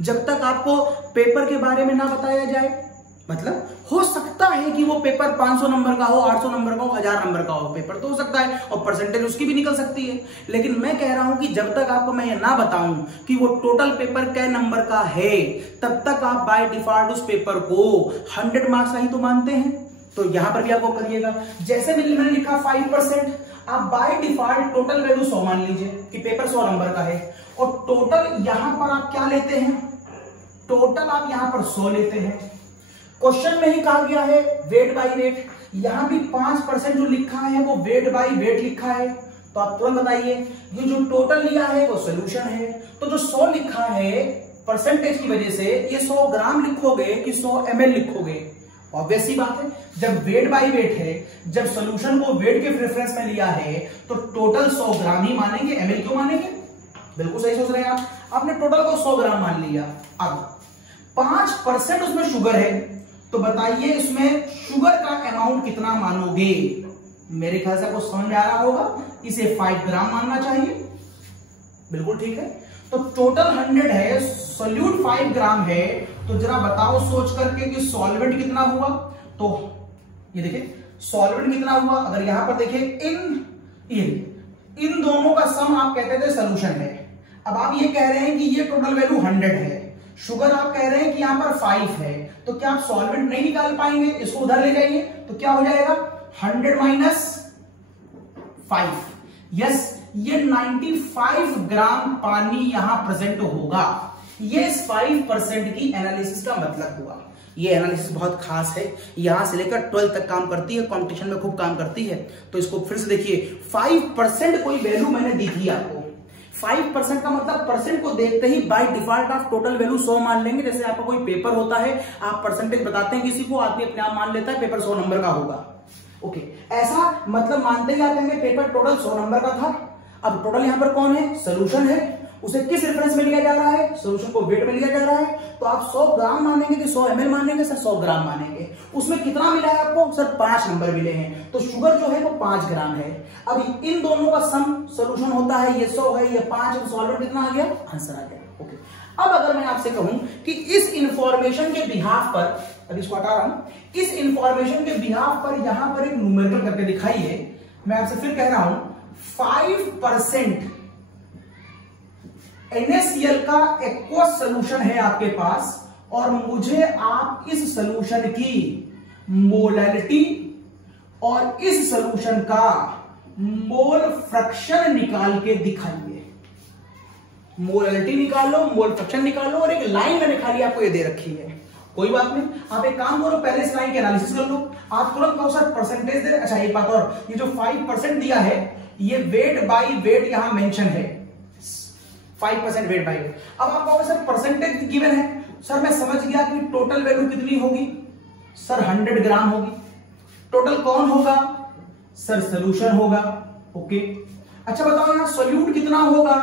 जब तक आपको पेपर के बारे में ना बताया जाए। मतलब हो सकता है कि वो पेपर 500 नंबर का हो, 800 नंबर का हो, 1000 नंबर का हो, पेपर तो हो सकता है और परसेंटेज उसकी भी निकल सकती है। लेकिन मैं कह रहा हूं कि जब तक आपको मैं ये ना बताऊं कि वो टोटल पेपर कै नंबर का है तब तक आप बाय डिफॉल्ट उस पेपर को 100 मार्क्स का ही तो मानते हैं। तो यहां पर भी आपको करिएगा, जैसे मैंने लिखा 5%, आप बाय डिफॉल्ट टोटल वैल्यू 100 मान लीजिए कि पेपर 100 नंबर का है और टोटल यहां पर आप क्या लेते हैं, टोटल आप यहां पर 100 लेते हैं। क्वेश्चन में ही कहा गया है वेट बाय वेट, यहां भी 5% जो लिखा है वो वेट बाय वेट लिखा है। तो आप तुरंत बताइए ये जो टोटल लिया है वो सोल्यूशन है। तो जो 100 लिखा है परसेंटेज की वजह से ये 100 ग्राम लिखोगे कि 100 ml लिखोगे, ऑब्वियस सी बात है। जब वेट बाय वेट है, जब सोल्यूशन को वेट के रेफरेंस में लिया है तो टोटल 100 ग्राम ही मानेंगे, ml क्यों मानेंगे। बिल्कुल सही सोच रहे हैं आप, आपने टोटल को 100 ग्राम मान लिया। अब 5% उसमें शुगर है तो बताइए इसमें शुगर का अमाउंट कितना मानोगे। मेरे ख्याल से आपको समझ में आ रहा होगा, इसे 5 ग्राम मानना चाहिए। बिल्कुल ठीक है। तो टोटल 100 है, सोल्यूट 5 ग्राम है, तो जरा बताओ सोच करके कि सॉल्वेंट कितना हुआ। तो ये देखिए सॉल्वेंट कितना हुआ, अगर यहां पर देखिए इन दोनों का सम आप कहते थे सोल्यूशन है। अब आप ये कह रहे हैं कि ये टोटल वैल्यू 100 है, शुगर आप कह रहे हैं कि यहां पर 5 है, तो क्या आप सॉल्वेंट नहीं निकाल पाएंगे, इसको उधर ले जाइए तो क्या हो जाएगा 100 माइनस 5। यस, ये 95 ग्राम पानी यहां प्रेजेंट होगा। ये इस 5% की एनालिसिस का मतलब हुआ। ये एनालिसिस बहुत खास है, यहां से लेकर 12 तक काम करती है, कंपटीशन में खूब काम करती है। तो इसको फिर से देखिए, 5% कोई वैल्यू मैंने दी थी आपको। 5% का मतलब परसेंट को देखते ही बाय डिफॉल्ट आप टोटल वैल्यू 100 मान लेंगे। जैसे आपका कोई पेपर होता है, आप परसेंटेज बताते हैं किसी को, आदमी अपने आप मान लेता है पेपर 100 नंबर का होगा। ओके, ऐसा मतलब मानते ही आप कहेंगे पेपर टोटल 100 नंबर का था। अब टोटल यहां पर कौन है, सोल्यूशन है, उसे किस रेफरेंस में लिया जा रहा है, सोल्यूशन को वेट में लिया जा रहा है। तो आप 100 ग्राम मानेंगे कि 100 ml मानेंगे, सर 100 ग्राम मानेंगे। उसमें कितना मिला है आपको, सर 5 नंबर मिले हैं, तो शुगर जो है वो 5 ग्राम है। अब इन दोनों का सम सोल्यूशन होता है, ये 100 है, ये 5, तो सॉल्वेंट कितना आ गया, आंसर आ गया। ओके, अब अगर मैं आपसे कहूं कि इस इंफॉर्मेशन के बिहाफ पर, अभी इसको हटा रहा हूं, इस इंफॉर्मेशन के बिहाफ पर यहां पर एक न्यूमेरिकल करके दिखाइए। मैं आपसे फिर कह रहा हूं 5% NaCl का एक्वस सोल्यूशन है आपके पास और मुझे आप इस सोल्यूशन की मोलैलिटी और इस सोल्यूशन का मोल फ्रैक्शन निकाल के दिखाइए। मोलैलिटी निकालो, मोल फ्रैक्शन निकालो, और एक लाइन मैंने खाली आपको ये दे रखी है। कोई बात नहीं, आप एक काम करो, पहले इस लाइन की एनालिसिस कर लो। आप तुरंत कहो सर परसेंटेज दे। अच्छा एक बात और, ये जो 5% दिया है ये वेट बाय वेट यहां मेंशन है, 5% वेट बाय वेट। अब आप कहोगे सर परसेंटेज गिवन है, सर मैं समझ गया कि टोटल वैल्यू कितनी होगी, सर 100 ग्राम होगी। टोटल कौन होगा, सर सोल्यूशन होगा। ओके, अच्छा बताओ यहां सोल्यूट कितना होगा,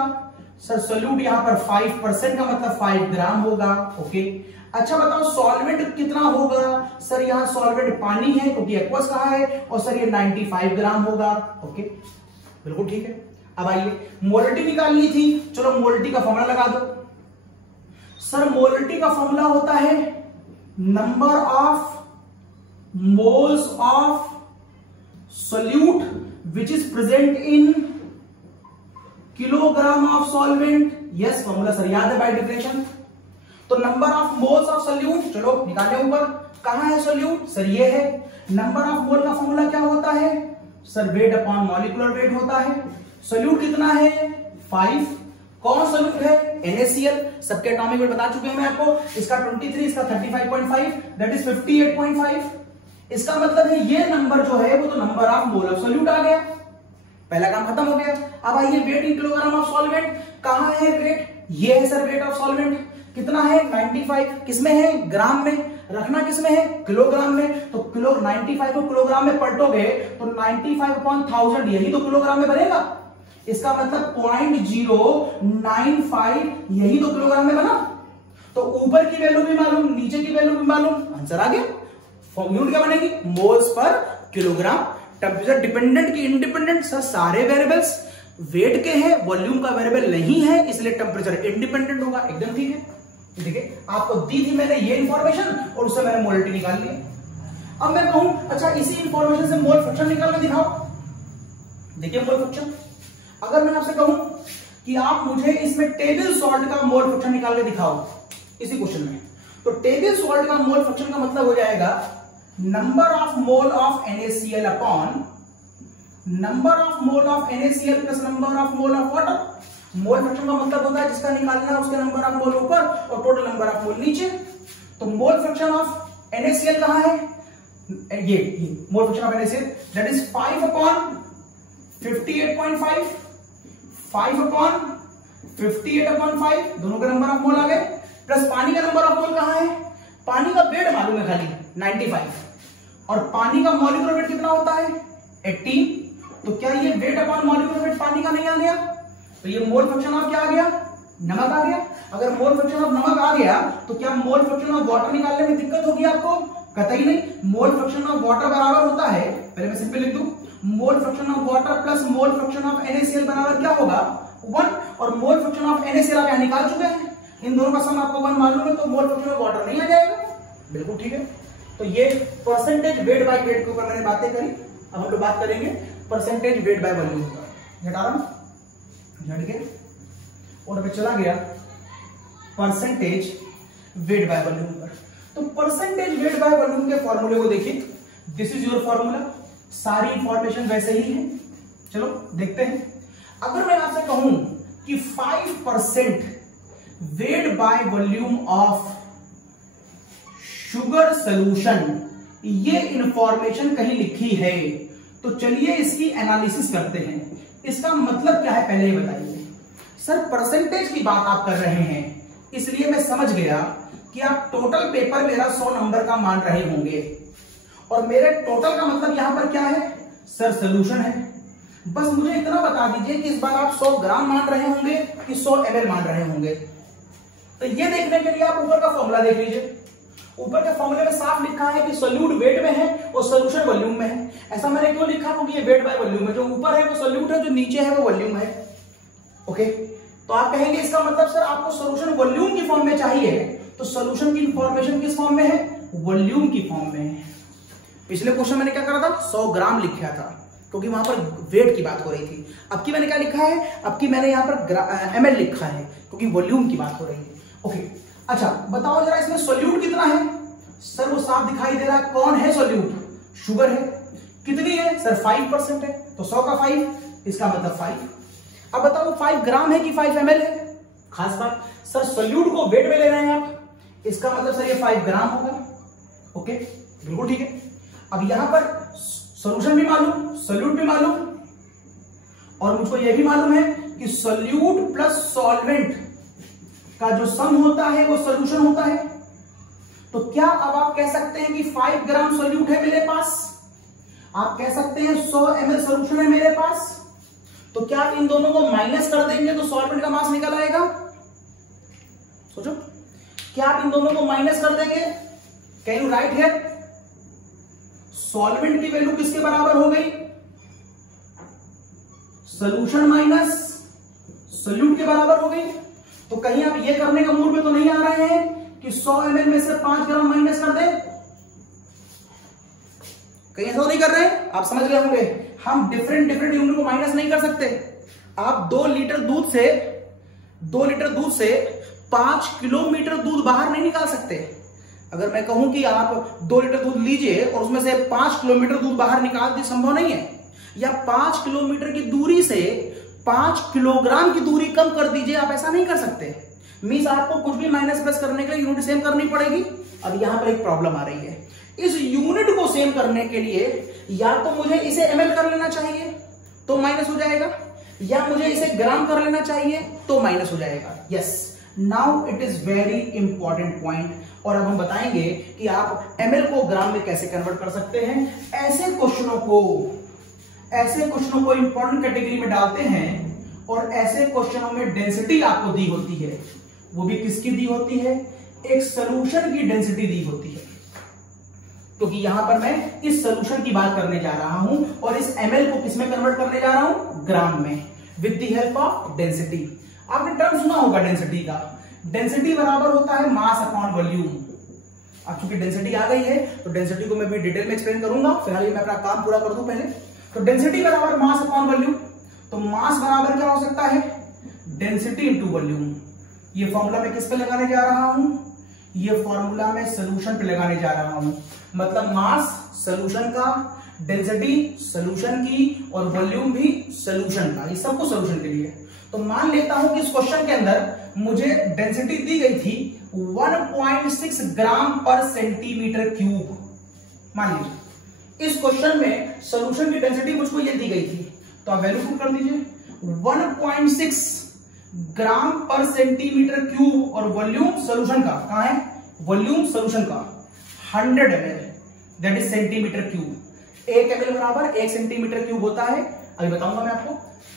सर सोल्यूट यहां पर 5% का मतलब 5 ग्राम होगा। ओके, अच्छा बताओ सॉल्वेंट कितना होगा, सर यहां सॉल्वेंट पानी है क्योंकि एक्वस कहा है, और सर ये 95 ग्राम होगा। ओके, बिल्कुल ठीक है। अब आइए मोलैलिटी निकालनी थी, चलो मोलैलिटी का फॉर्मूला लगा दो। सर मोलैलिटी का फॉर्मूला होता है number of moles of solute which is present in kilogram of solvent. Yes, formula sir याद है बाय डेफिनेशन। तो number of moles of solute, चलो निकाले ऊपर, कहां है सोल्यूट, सर ये है। नंबर ऑफ मोल का फॉर्मूला क्या होता है, sir wait upon molecular wait होता है। सोल्यूट कितना है 5, कौन सोल्यूट है? NaCl। सबके एटॉमिक वेट बता चुके हैं मैं आपको, इसका 23, इसका 35.5, दैट इज 58.5। इसका मतलब है ये नंबर जो है वो तो number of mole of solute आ गया, पहला काम खत्म हो गया। अब आइए weight in kilogram of solvent, कहां है वेट? ये है सर वेट ऑफ सॉल्वेंट, कितना है? 95। किसमें है? ग्राम में। रखना किसमें है? किलोग्राम में। तो किलो 95 को किलोग्राम में पलटोगे तो 95/1000 यही तो किलोग्राम में बनेगा। इसका मतलब 0.095 यही तो किलोग्राम में बना। तो ऊपर की वैल्यू भी मालूम, नीचे की वैल्यू भी मालूम, आंसर आ गया। फॉर्मूला क्या बनेगी? Moles per kilogram. Temperature dependent की इंडिपेंडेंट? सर सारे वेरिएबल्स वेट के हैं, वॉल्यूम का वेरिएबल नहीं है, इसलिए टेम्परेचर इंडिपेंडेंट होगा। एकदम ठीक है। देखिए आपको दी थी मैंने ये इंफॉर्मेशन और उससे मैंने मोलिटी निकाल लिया। अब मैं कहूं अच्छा इसी इंफॉर्मेशन से मोल फ्रैक्शन निकाल के दिखाओ। देखिए मोल फ्रैक्शन, अगर मैं आपसे कहूं कि आप मुझे इसमें टेबल सॉल्ट का मोल फ्रैक्शन निकाल के दिखाओ इसी क्वेश्चन में, तो टेबल सॉल्ट का मोल फ्रैक्शन का मतलब हो जाएगा number of mole of NaCl upon number of mole of NaCl plus number of mole of water. Mole fraction का मतलब होता है जिसका निकालना है उसके नंबर ऑफ मोल ऊपर और टोटल नंबर ऑफ मोल नीचे। तो मोल फ्रैक्शन ऑफ NaCl कहां है? ये mole fraction of NaCl that is 5/58.5, 5/58/5 दोनों के नंबर ऑफ मोल आ गए, प्लस पानी का नंबर ऑफ मोल कहां है? पानी का वेट मालूम है खाली 95 और पानी का मॉलिक्यूलर वेट कितना होता है? 18। तो क्या ये वेट अपॉन मॉलिक्यूलर वेट पानी का नहीं आ गया? तो ये मोल फ्रैक्शन ऑफ क्या आ गया? नमक आ गया। अगर मोल फ्रैक्शन ऑफ नमक आ गया तो क्या मोल फ्रैक्शन ऑफ वाटर निकालने में दिक्कत होगी आपको? कतई नहीं। मोल फ्रैक्शन ऑफ वाटर बराबर होता है, पहले मैं सिंपल लिख दूं, mole fraction of water plus mole fraction of NaCl बराबर क्या होगा? 1। और मोल फ्रैक्शन ऑफ NaCl आप यहां निकाल चुके हैं, इन दोनों का सम आपको 1 मालूम है, तो मोल फ्रैक्शन ऑफ वाटर नहीं आ जाएगा। बिल्कुल ठीक है। तो ये परसेंटेज वेट बाय वेट के ऊपर मैंने बातें करी। अब हम लोग बात करेंगे परसेंटेज वेट बाय वॉल्यूम का। हटा रहा हूं, हट गया और मैं चला गया परसेंटेज वेट बाय वॉल्यूम पर। तो परसेंटेज वेट बाय वॉल्यूम के फॉर्मूले को देखिए, दिस इज योर फॉर्मूला, सारी इंफॉर्मेशन वैसे ही है। चलो देखते हैं। अगर मैं आपसे कहूं कि 5% weight by volume of sugar solution, ये इंफॉर्मेशन कहीं लिखी है, तो चलिए इसकी एनालिसिस करते हैं। इसका मतलब क्या है पहले ये बताइए। सर परसेंटेज की बात आप कर रहे हैं, इसलिए मैं समझ गया कि आप टोटल पेपर मेरा 100 नंबर का मान रहे होंगे और मेरे टोटल का मतलब यहां पर क्या है? सर सॉल्यूशन है। बस मुझे इतना बता दीजिए कि इस बार आप 100 ग्राम मान रहे होंगे कि 100 ml मान रहे होंगे। तो ये देखने के लिए आप ऊपर का फॉर्मूला देख लीजिए। ऊपर के फॉर्मूले में साफ लिखा है कि सोल्यूट वेट में है और सोल्यूशन वॉल्यूम में है। ऐसा मैंने क्यों लिखा? क्योंकि ये वेट बाय वॉल्यूम है, जो ऊपर है वो सोल्यूट है, जो नीचे है वो वॉल्यूम है। ओके, तो आप कहेंगे इसका मतलब सर आपको सोल्यूशन वॉल्यूम की फॉर्म में चाहिए, तो सोल्यूशन की इंफॉर्मेशन किस फॉर्म में है? वॉल्यूम की फॉर्म में है। पिछले क्वेश्चन मैंने क्या करा था? 100 ग्राम लिखा था क्योंकि वहां पर वेट की बात हो रही थी। अब की मैंने क्या लिखा है? अब की मैंने यहां पर ml लिखा है क्योंकि वॉल्यूम की बात हो रही है। ओके, अच्छा बताओ जरा इसमें सोल्यूट कितना है? सर वो साफ दिखाई दे रहा है। कौन है सोल्यूट? शुगर है। कितनी है? सर 5% है, तो 100 का 5, इसका मतलब 5। अब बताओ 5 ग्राम है कि 5 ml है? खास बात, सर सोल्यूट को वेट में ले रहे हैं आप, इसका मतलब सर ये 5 ग्राम होगा। ओके, बिल्कुल ठीक है। अब यहां पर सोल्यूशन भी मालूम, सोल्यूट भी मालूम, और मुझको यह भी मालूम है कि सोल्यूट प्लस सॉल्वेंट का जो सम होता है वो सोल्यूशन होता है। तो क्या अब आप कह सकते हैं कि 5 ग्राम सोल्यूट है मेरे पास, आप कह सकते हैं 100 ml सोल्यूशन है मेरे पास, तो क्या आप इन दोनों को माइनस कर देंगे तो सॉल्वेंट का मास निकल आएगा? सोचो, क्या आप इन दोनों को माइनस कर देंगे? Can you right here? Solvent की वैल्यू किसके बराबर हो गई? सोल्यूशन माइनस सोल्यूट के बराबर हो गई। तो कहीं आप ये करने का मूड में तो नहीं आ रहे हैं कि 100 ml में से 5 ग्राम माइनस कर दे? कहीं ऐसा नहीं कर रहे हैं? आप समझ गए होंगे, हम डिफरेंट यूनिट को माइनस नहीं कर सकते। आप 2 लीटर दूध से 5 किलोमीटर दूध बाहर नहीं निकाल सकते। अगर मैं कहूं कि आप 2 लीटर दूध लीजिए और उसमें से 5 किलोमीटर दूध बाहर निकाल दीजिए, संभव नहीं है। या 5 किलोमीटर की दूरी से 5 किलोग्राम की दूरी कम कर दीजिए, आप ऐसा नहीं कर सकते। मींस आपको कुछ भी माइनस प्लस करने के लिए यूनिट सेम करनी पड़ेगी। अब यहां पर एक प्रॉब्लम आ रही है, इस यूनिट को सेम करने के लिए या तो मुझे इसे ml कर लेना चाहिए तो माइनस हो जाएगा, या मुझे इसे ग्राम कर लेना चाहिए तो माइनस हो जाएगा। Yes, now it is very important point, और अब हम बताएंगे कि आप ml को ग्राम में कैसे कन्वर्ट कर सकते हैं। ऐसे क्वेश्चनों को इंपॉर्टेंट कैटेगरी में डालते हैं, और ऐसे क्वेश्चनों में डेंसिटी आपको दी होती है, वो भी किसकी दी होती है, एक सॉल्यूशन की डेंसिटी दी होती है। क्योंकि यहां पर मैं इस सॉल्यूशन की बात करने जा रहा हूं, और इस ml को किसमें कन्वर्ट करने जा रहा हूं, ग्राम में, with the help of density. आपने टर्म सुना होगा डेंसिटी का, डेंसिटी बराबर होता है मास अपॉन वॉल्यूम। अब चूंकि डेंसिटी आ गई है तो डेंसिटी को मैं भी डिटेल में एक्सप्लेन करूंगा, फिलहाल मैं अपना काम पूरा कर दूं पहले। तो डेंसिटी बराबर मास अपॉन वॉल्यूम, तो मास बराबर क्या हो सकता है, डेंसिटी इंटू वॉल्यूम। ये फॉर्मूला मैं किस पे लगाने जा रहा हूं, ये फॉर्मूला मैं सोल्यूशन पे लगाने जा रहा हूं। मतलब मास सोल्यूशन का, डेंसिटी सोल्यूशन की, और वॉल्यूम भी सोल्यूशन का, ये सबको सोल्यूशन के लिए। तो मान लेता हूं कि इस क्वेश्चन के अंदर मुझे डेंसिटी दी गई थी 1.6 ग्राम पर सेंटीमीटर क्यूब। मान लीजिए इस क्वेश्चन में सोल्यूशन की डेंसिटी मुझको ये दी गई थी, तो आप वैल्यू पुट कर दीजिए 1.6 ग्राम पर सेंटीमीटर क्यूब, और वॉल्यूम सोल्यूशन का कहां है, वॉल्यूम सोल्यूशन का 100 ml, that is centimetre cube. 1 ml बराबर 1 सेंटीमीटर क्यूब होता है, अभी बताऊंगा मैं आपको।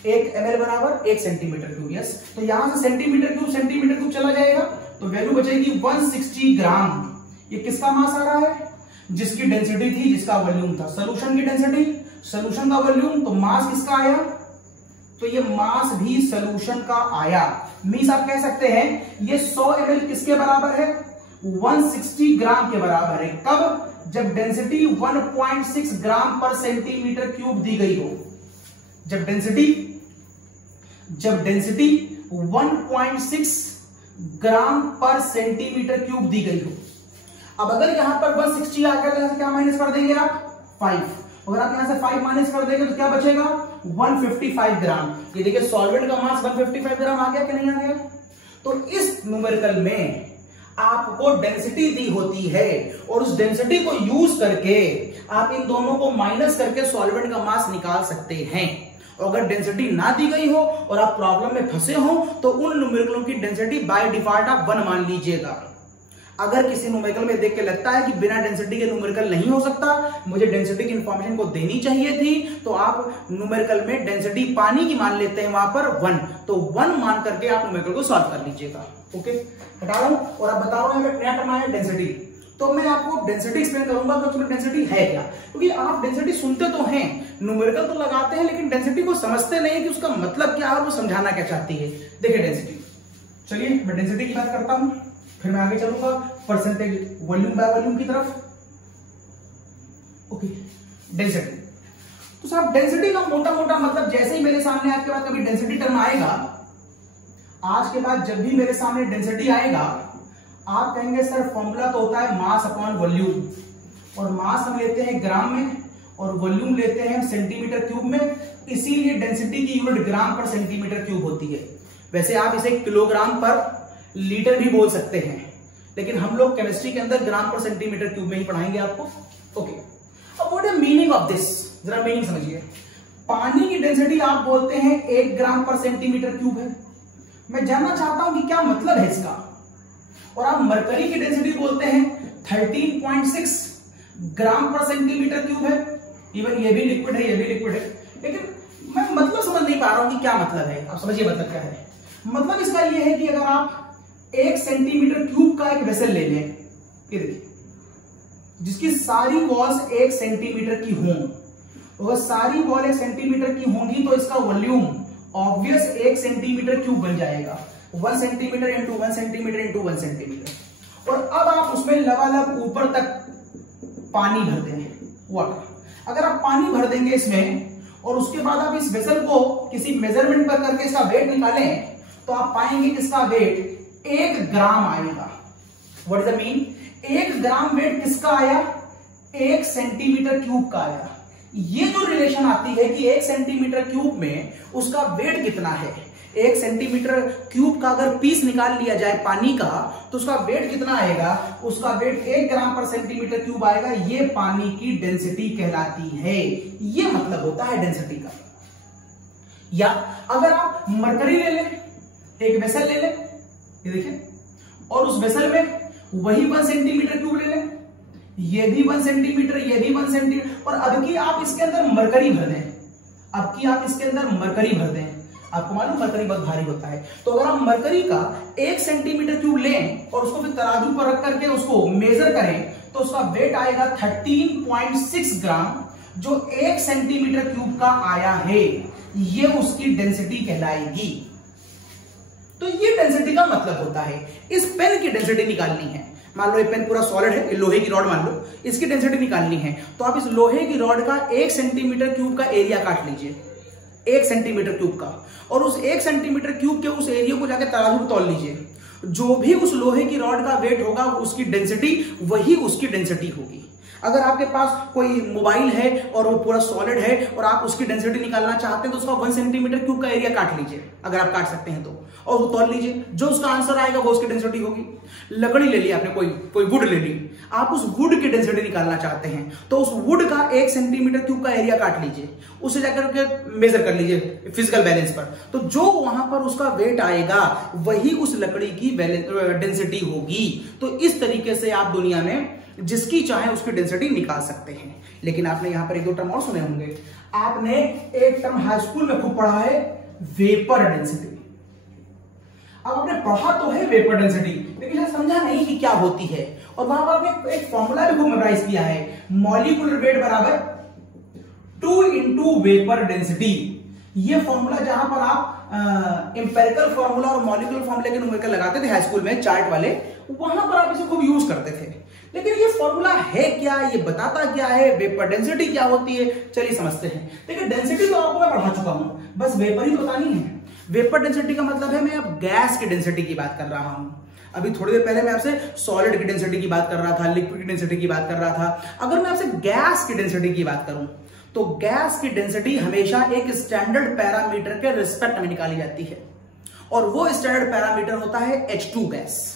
1 ml बराबर 1 सेंटीमीटर क्यूब। यस, तो यहां से सेंटीमीटर क्यूब चला जाएगा, तो वैल्यू बचेगी 160 ग्राम। ये किसका मास आ रहा है, जिसकी डेंसिटी थी, जिसका वॉल्यूम था। सोल्यूशन की डेंसिटी, सोल्यूशन का वॉल्यूम, तो मास किसका आया, तो ये मास भी सोल्यूशन का आया। मींस आप कह सकते हैं ये 100 ml किसके बराबर है, 160 ग्राम के बराबर है। कब, जब डेंसिटी 1.6 ग्राम पर सेंटीमीटर क्यूब दी गई हो। जब डेंसिटी 1.6 ग्राम पर सेंटीमीटर क्यूब दी गई हो। अब अगर यहां पर 160 आ गया तो यहां से क्या माइनस कर देंगे आप, 5। अगर आप यहां से 5 माइनस कर देंगे तो क्या बचेगा, 155 ग्राम। ये देखिए सॉल्वेंट का मास 155 ग्राम आ गया कि नहीं आ गया। तो इस न्यूमेरिकल में आपको डेंसिटी दी होती है, और उस डेंसिटी को यूज करके आप इन दोनों को माइनस करके सॉल्वेंट का मास निकाल सकते हैं। और अगर डेंसिटी ना दी गई हो और आप प्रॉब्लम में फंसे हो तो उन न्यूमेरिकलों की डेंसिटी बाय डिफॉल्ट आप 1 मान लीजिएगा। अगर किसी न्यूमेरिकल में देख के लगता है कि बिना डेंसिटी के न्यूमेरिकल नहीं हो सकता, मुझे डेंसिटी की इंफॉर्मेशन को देनी चाहिए थी, तो आप न्यूमेरिकल में डेंसिटी पानी की मान लेते हैं वहां पर 1, तो 1 मान करके आप न्यूमेरिकल को सॉल्व कर लीजिएगा। ओके, हटा रहा हूं और अब बता रहा हूं नया टर्म आया डेंसिटी। तो मैं आपको डेंसिटी एक्सप्लेन करूंगा कि उसमें डेंसिटी है क्या, क्योंकि आप डेंसिटी सुनते तो हैं, न्यूमेरिकल तो लगाते हैं, लेकिन डेंसिटी को समझते नहीं कि उसका मतलब क्या है, वो समझाना क्या चाहती है। देखिए डेंसिटी, चलिए मैं डेंसिटी की बात करता हूं, फिर मैं आगे चलूंगा परसेंटेज वॉल्यूम बाय वॉल्यूम की तरफ। Okay, density. तो साहब डेंसिटी का मोटा मोटा मतलब, जैसे ही मेरे सामने आज के बाद कभी डेंसिटी टर्म आएगा, आज के बाद जब भी मेरे सामने डेंसिटी आएगा, आप कहेंगे सर फॉर्मूला तो होता है मास अपॉन वॉल्यूम, और मास हम लेते हैं ग्राम में और वॉल्यूम लेते हैं हम सेंटीमीटर क्यूब में, इसीलिए डेंसिटी की यूनिट ग्राम पर सेंटीमीटर क्यूब होती है। वैसे आप इसे किलोग्राम पर लीटर भी बोल सकते हैं, लेकिन हम लोग केमिस्ट्री के अंदर ग्राम पर सेंटीमीटर क्यूब में ही पढ़ाएंगे आपको। ओके, अब what is meaning of this, जरा मीनिंग समझिए। पानी की डेंसिटी आप बोलते हैं 1 ग्राम पर सेंटीमीटर क्यूब है, मैं जानना चाहता हूं कि क्या मतलब है इसका। और आप मरकरी की डेंसिटी बोलते हैं 13.6 ग्राम पर सेंटीमीटर क्यूब है। इवन ये भी लिक्विड है, ये भी लिक्विड है, लेकिन मैं मतलब समझ नहीं पा रहा हूं कि क्या मतलब है। आप समझिए मतलब क्या है। मतलब इसका ये है कि अगर आप 1 सेंटीमीटर क्यूब का एक वेसल ले लें, ये देखिए, जिसकी सारी वॉल्स 1 सेंटीमीटर की हों, अगर सारी वॉल 1 सेंटीमीटर की होंगी तो इसका वॉल्यूम ऑब्वियस 1 सेंटीमीटर क्यूब बन जाएगा। 1 centimetre into 1 centimetre into 1 centimetre. और अब आप उसमें लबालब ऊपर तक पानी भर देंगे, वाटर। अगर आप पानी भर देंगे इसमें और उसके बाद आप इस वेसल को किसी मेजरमेंट पर करके इसका वेट निकालें, तो आप पाएंगे कि इसका वेट 1 ग्राम आएगा। What is the mean, 1 gram weight किसका आया, 1 सेंटीमीटर क्यूब का आया। ये जो रिलेशन आती है कि 1 सेंटीमीटर क्यूब में उसका वेट कितना है, 1 सेंटीमीटर क्यूब का अगर पीस निकाल लिया जाए पानी का तो उसका वेट कितना आएगा, उसका वेट 1 ग्राम पर सेंटीमीटर क्यूब आएगा। ये पानी की डेंसिटी कहलाती है। ये मतलब होता है डेंसिटी का। या अगर आप मरकरी ले लें, एक वेसल ले लें, ये देखिए, और उस वेसल में वही 1 सेंटीमीटर क्यूब ले लें, ये भी 1 सेंटीमीटर, ये भी 1 सेंटीमीटर, और अब की आप इसके अंदर मरकरी भर दें, अब की आप इसके अंदर मरकरी भर दें। आपको मालूम मरकरी बहुत भारी होता है, तो अगर आप मरकरी का 1 सेंटीमीटर क्यूब लें और उसको फिर तराजू पर रख करके उसको मेजर करें तो उसका वेट आएगा 13.6 ग्राम, जो 1 सेंटीमीटर क्यूब का आया है। ये उसकी डेंसिटी कहलाएगी। तो ये डेंसिटी का मतलब होता है। इस पेन की डेंसिटी निकालनी है, मान लो ये पेन पूरा सॉलिड है, लोहे की रॉड मान लो, इसकी डेंसिटी निकालनी है तो आप इस लोहे की रॉड का 1 सेंटीमीटर क्यूब का एरिया काट लीजिए, 1 सेंटीमीटर क्यूब का, और उस 1 सेंटीमीटर क्यूब के उस एरिया को जाकर तराजू में तौल लीजिए। जो भी उस लोहे की रॉड का वेट होगा उसकी डेंसिटी वही उसकी डेंसिटी होगी। अगर आपके पास कोई मोबाइल है और वो पूरा सॉलिड है और आप उसकी डेंसिटी निकालना चाहते हैं तो उसका 1 सेंटीमीटर क्यूब का एरिया काट लीजिए, अगर आप काट सकते हैं तो, और वो तौल लीजिए, जो उसका आंसर आएगा वो उसकी डेंसिटी होगी। लकड़ी ले ली आपने, कोई वुड ले ली, आप उस वुड की डेंसिटी निकालना चाहते हैं तो उस वुड का 1 सेंटीमीटर क्यूब का एरिया काट लीजिए, उसे जाकर के मेजर कर लीजिए फिजिकल बैलेंस पर, तो जो वहां पर उसका वेट आएगा वही उस लकड़ी की डेंसिटी होगी। तो इस तरीके से आप दुनिया में जिसकी चाहे उसकी डेंसिटी निकाल सकते हैं। लेकिन आपने यहां पर 1-2 टर्म और सुने होंगे। आपने एक टर्म हाई स्कूल में खूब पढ़ा है, वेपर डेंसिटी। अब आपने पढ़ा तो है वेपर डेंसिटी, लेकिन समझा नहीं कि क्या होती है, और वहां पर आपने एक फॉर्मूला भी खूब मेमोराइज किया है, मॉलिक्यूलर वेट बराबर 2 इंटू वेपर डेंसिटी। ये फॉर्मूला जहां पर आप इंपेरिकल फॉर्मूला और मॉलिक्यूलर फॉर्मूला के न्यूमेरिकल लगाते थे हाई स्कूल में चार्ट वाले, वहां पर आप इसे खूब यूज करते थे। लेकिन ये फॉर्मूला है क्या, ये बताता क्या है, वेपर डेंसिटी क्या होती है, चलिए समझते हैं। देखिए डेंसिटी तो आपको मैं पढ़ा चुका हूं, बस वेपर ही तो बतानी है। वेपर डेंसिटी का मतलब है मैं अब गैस की डेंसिटी की बात कर रहा हूं। अभी थोड़ी देर पहले मैं आपसे सॉलिड की डेंसिटी की बात कर रहा था, लिक्विड की डेंसिटी की बात कर रहा था। अगर मैं आपसे गैस की डेंसिटी की बात करूं तो गैस की डेंसिटी हमेशा एक स्टैंडर्ड पैरामीटर के रिस्पेक्ट में निकाली जाती है, और वो स्टैंडर्ड पैरामीटर होता है H2 गैस।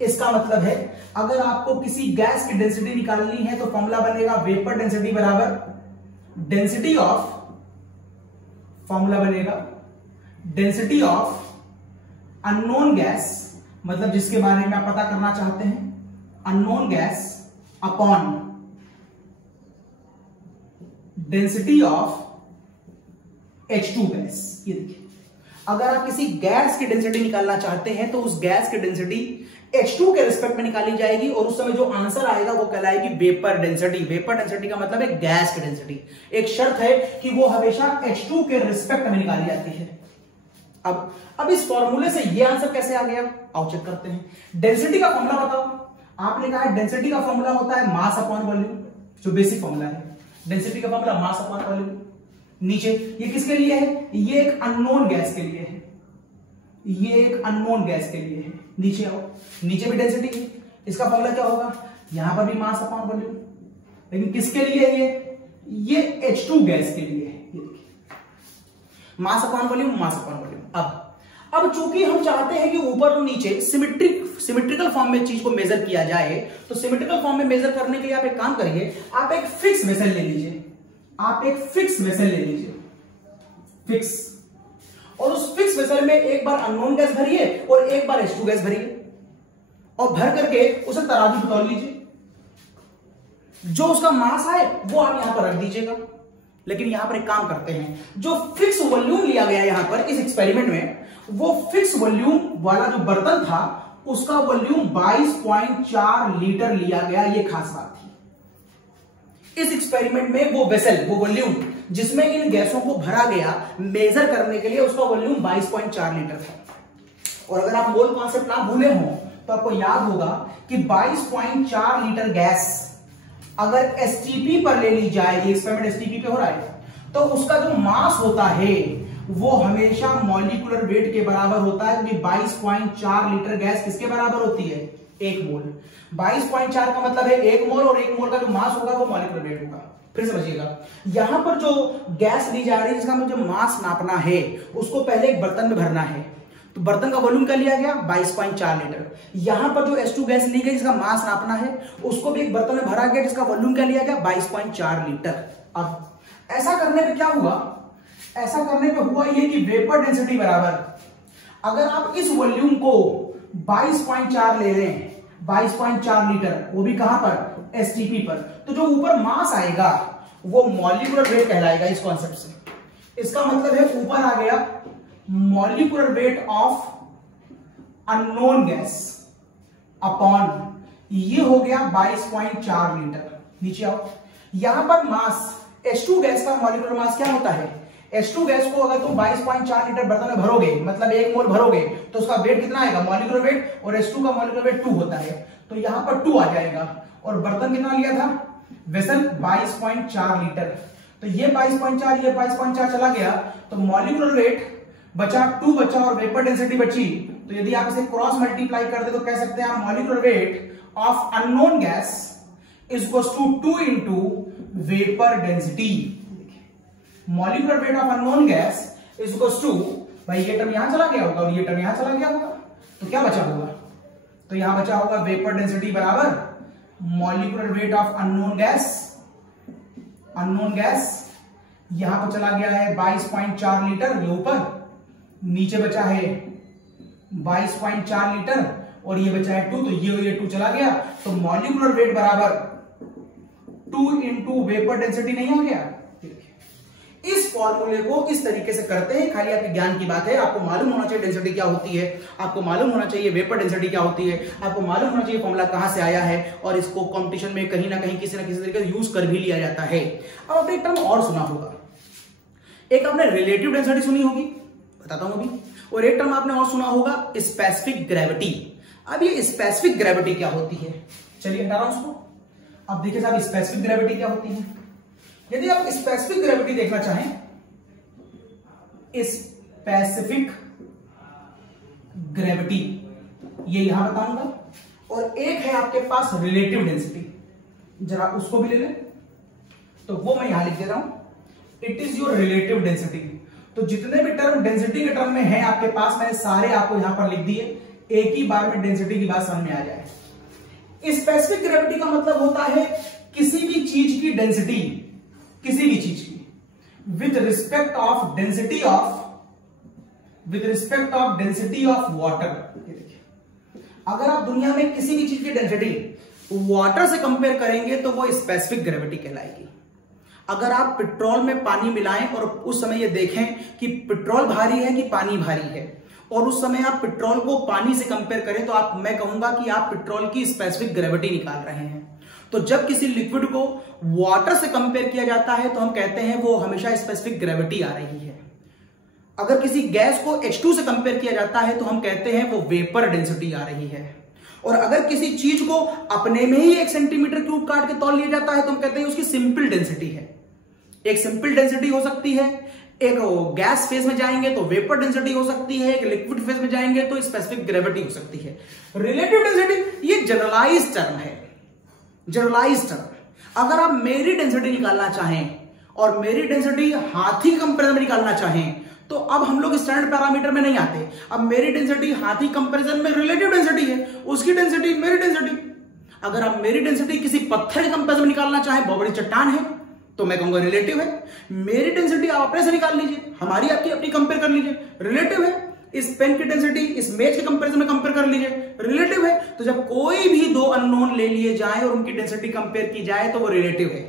इसका मतलब है अगर आपको किसी गैस की डेंसिटी निकालनी है तो फॉर्मूला बनेगा वेपर डेंसिटी बराबर डेंसिटी ऑफ, फॉर्मूला बनेगा डेंसिटी ऑफ अननोन गैस, मतलब जिसके बारे में आप पता करना चाहते हैं, unknown gas upon density of H2 gas. ये देखिए, अगर आप किसी गैस की डेंसिटी निकालना चाहते हैं तो उस गैस की डेंसिटी H2 के रिस्पेक्ट में निकाली जाएगी, और उस समय जो आंसर आएगा वो कहलाएगी वेपर डेंसिटी। वेपर डेंसिटी का मतलब है गैस की डेंसिटी। एक शर्त है कि वो हमेशा H2 के रिस्पेक्ट में निकाली जाती है। अब इस फॉर्मूले से ये आंसर कैसे आ गया, आओ चेक करते हैं। डेंसिटी का फॉर्मूला बताओ। आपने कहा है डेंसिटी का फॉर्मूला होता है मास अपॉन वॉल्यूम, जो बेसिक फॉर्मूला है। डेंसिटी का फॉर्मूला मास अपॉन वॉल्यूम। नीचे ये किसके लिए है, ये एक अननोन गैस के लिए है, ये एक अननोन गैस के लिए है। नीचे आओ, नीचे भी डेंसिटी है, इसका फॉर्मूला क्या होगा, यहां पर भी मास अपॉन वॉल्यूम, लेकिन किसके लिए है ये H2 गैस के लिए है। ये देखिए mass upon volume, mass upon volume. अब चूंकि हम चाहते हैं कि ऊपर और नीचे सिमेट्रिकल फॉर्म में चीज को मेजर किया जाए, तो सिमेट्रिकल फॉर्म में मेजर करने के लिए आप एक काम करिए, आप एक फिक्स वेसल ले लीजिए, आप एक फिक्स वेसल ले लीजिए, फिक्स, और उस फिक्स वेसल में एक बार अननोन गैस भरिए और एक बार H2 गैस भरिए, और भर करके उसे तराजू पर तौल लीजिए। जो उसका मास आए वो आप यहां पर रख दीजिएगा। लेकिन यहां पर एक काम करते हैं, जो फिक्स वॉल्यूम लिया गया यहां पर इस एक्सपेरिमेंट में, वो फिक्स वॉल्यूम वाला जो बर्तन था उसका वॉल्यूम 22.4 लीटर लिया गया। ये खास बात थी इस एक्सपेरिमेंट में। वो वेसल, वो वॉल्यूम जिसमें इन गैसों को भरा गया मेजर करने के लिए, उसका वॉल्यूम 22.4 लीटर था। और अगर आप मोल कॉन्सेप्ट ना भूले हो तो आपको याद होगा कि 22.4 लीटर गैस अगर STP पर ले ली जाए, ये एक्सपेरिमेंट STP पे हो रहा है, तो उसका जो मास होता है वो हमेशा मॉलिक्यूलर वेट के बराबर होता है, क्योंकि 22.4 लीटर गैस किसके बराबर होती है, 1 मोल। 22.4 का मतलब है 1 मोल, और 1 मोल का जो मास होगा वो मॉलिक्यूलर वेट होगा। फिर समझिएगा, यहां पर जो गैस ली जा रही है जिसका मुझे मास नापना है उसको पहले एक बर्तन में भरना है। तो बर्तन का वॉल्यूम क्या लिया गया 22.4 लीटर। यहां पर जो H2 गैस ली गई जिसका मास नापना है उसको भी एक बर्तन में भरा गया जिसका वॉल्यूम क्या लिया गया 22.4 लीटर। अब ऐसा करने पे क्या हुआ, ऐसा करने पे हुआ ये कि वेपर डेंसिटी बराबर, अगर आप इस वॉल्यूम को 22.4 ले रहे हैं, 22.4 लीटर, वो भी कहां पर एसटीपी पर, तो जो ऊपर मास आएगा वो मॉलिक्यूलर वेट कहलाएगा इस कॉन्सेप्ट से। इसका मतलब है ऊपर आ गया molecular weight of unknown gas upon, ये हो गया 22.4 लीटर। नीचे आओ, यहां पर मास H2 गैस का मॉलिक्यूलर मास क्या होता है, H2 गैस को अगर तुम 22.4 लीटर बर्तन में भरोगे, मतलब 1 मोल भरोगे, तो उसका वेट कितना आएगा मॉलिक्यूलर वेट, और H2 का मॉलिक्यूलर वेट 2 होता है, तो यहां पर 2 आ जाएगा। और बर्तन कितना लिया था वेसल 22.4 लीटर, तो ये 22.4 ये 22.4 चला गया, तो मॉलिक्यूलर वेट बचा 2 बचा और वेपर डेंसिटी बची। तो यदि आप इसे क्रॉस मल्टीप्लाई कर दे तो कह सकते हैं आप molecular weight of unknown gas is equals to 2 into vapour density. Molecular weight of unknown gas is equals to, भाई ये टर्म यहां चला गया होगा और ये टर्म यहां चला गया होगा, तो क्या बचा होगा, तो यहां बचा होगा वेपर डेंसिटी बराबर molecular weight of unknown gas, unknown gas यहां पर चला गया है 22.4 लीटर, ये ऊपर, नीचे बचा है 22.4 लीटर और ये बचा है 2, तो ये 2 चला गया, तो मॉलिक्यूलर वेट बराबर 2 इंटू वेपर डेंसिटी नहीं हो गया। इस फॉर्मूले को इस तरीके से करते हैं, खाली आपके ज्ञान की बात है, आपको मालूम होना चाहिए डेंसिटी क्या होती है, आपको मालूम होना चाहिए वेपर डेंसिटी क्या होती है, आपको मालूम होना चाहिए फॉर्मूला कहां से आया है, और इसको कंपटीशन में कहीं ना कहीं किसी ना किसी तरीके से यूज कर भी लिया जाता है। अब आपने एक टर्म और सुना होगा, एक आपने रिलेटिव डेंसिटी सुनी होगी, बताता हूं अभी, और एक टर्म आपने और सुना होगा स्पेसिफिक ग्रेविटी। अब ये स्पेसिफिक ग्रेविटी क्या होती है, चलिए हटा रहा हूं उसको। अब देखिए साहब स्पेसिफिक ग्रेविटी क्या होती है। यदि आप स्पेसिफिक ग्रेविटी देखना चाहें, स्पेसिफिक ग्रेविटी ये यहां बताऊंगा, और एक है आपके पास रिलेटिव डेंसिटी, जरा उसको भी ले लें, तो वो मैं यहां लिख दे रहा हूं, it is your relative density. तो जितने भी टर्म डेंसिटी के टर्म में है आपके पास, मैंने सारे आपको यहां पर लिख दिए, एक ही बार में डेंसिटी की बात समझ में आ जाए। स्पेसिफिक ग्रेविटी का मतलब होता है किसी भी चीज की डेंसिटी, किसी भी चीज की with respect of density of water. अगर आप दुनिया में किसी भी चीज की डेंसिटी वाटर से कंपेयर करेंगे तो वो स्पेसिफिक ग्रेविटी कहलाएगी। अगर आप पेट्रोल में पानी मिलाएं और उस समय ये देखें कि पेट्रोल भारी है कि पानी भारी है, और उस समय आप पेट्रोल को पानी से कंपेयर करें, तो मैं कहूंगा कि आप पेट्रोल की स्पेसिफिक ग्रेविटी निकाल रहे हैं। तो जब किसी लिक्विड को वाटर से कंपेयर किया जाता है तो हम कहते हैं वो हमेशा स्पेसिफिक ग्रेविटी आ रही है। अगर किसी गैस को H2 से कंपेयर किया जाता है तो हम कहते हैं वो वेपर डेंसिटी आ रही है। और अगर किसी चीज को अपने में ही 1 सेंटीमीटर क्यूब काट के तौल लिया जाता है तो हम कहते हैं उसकी सिंपल डेंसिटी है। एक सिंपल डेंसिटी हो सकती है, एक गैस फेज में जाएंगे तो वेपर डेंसिटी हो सकती है, एक लिक्विड फेज में जाएंगे तो स्पेसिफिक ग्रेविटी हो सकती है। रिलेटिव डेंसिटी ये जनरलाइज टर्म है, जनरलाइज टर्म। अगर आप मेरी डेंसिटी निकालना चाहें और मेरी डेंसिटी हाथी कंपेरिजन में निकालना चाहें तो अब हम लोग स्टैंडर्ड पैरामीटर में नहीं आते। अब मेरी डेंसिटी हाथी कंपेरिजन में रिलेटिव डेंसिटी है, उसकी डेंसिटी मेरी डेंसिटी। अगर आप मेरी डेंसिटी किसी पत्थर के कंपेरिजन में निकालना चाहें, बहुत बड़ी चट्टान है, तो मैं कहूंगा रिलेटिव है। मेरी डेंसिटी आप अपने से निकाल लीजिए, हमारी आपकी अपनी कंपेयर कर लीजिए, रिलेटिव है। इस पेन की डेंसिटी इस मेज के कंपेरिजन में कंपेयर कर लीजिए, रिलेटिव है। तो जब कोई भी 2 अननोन ले लिए जाए और उनकी डेंसिटी कंपेयर की जाए तो वो रिलेटिव है।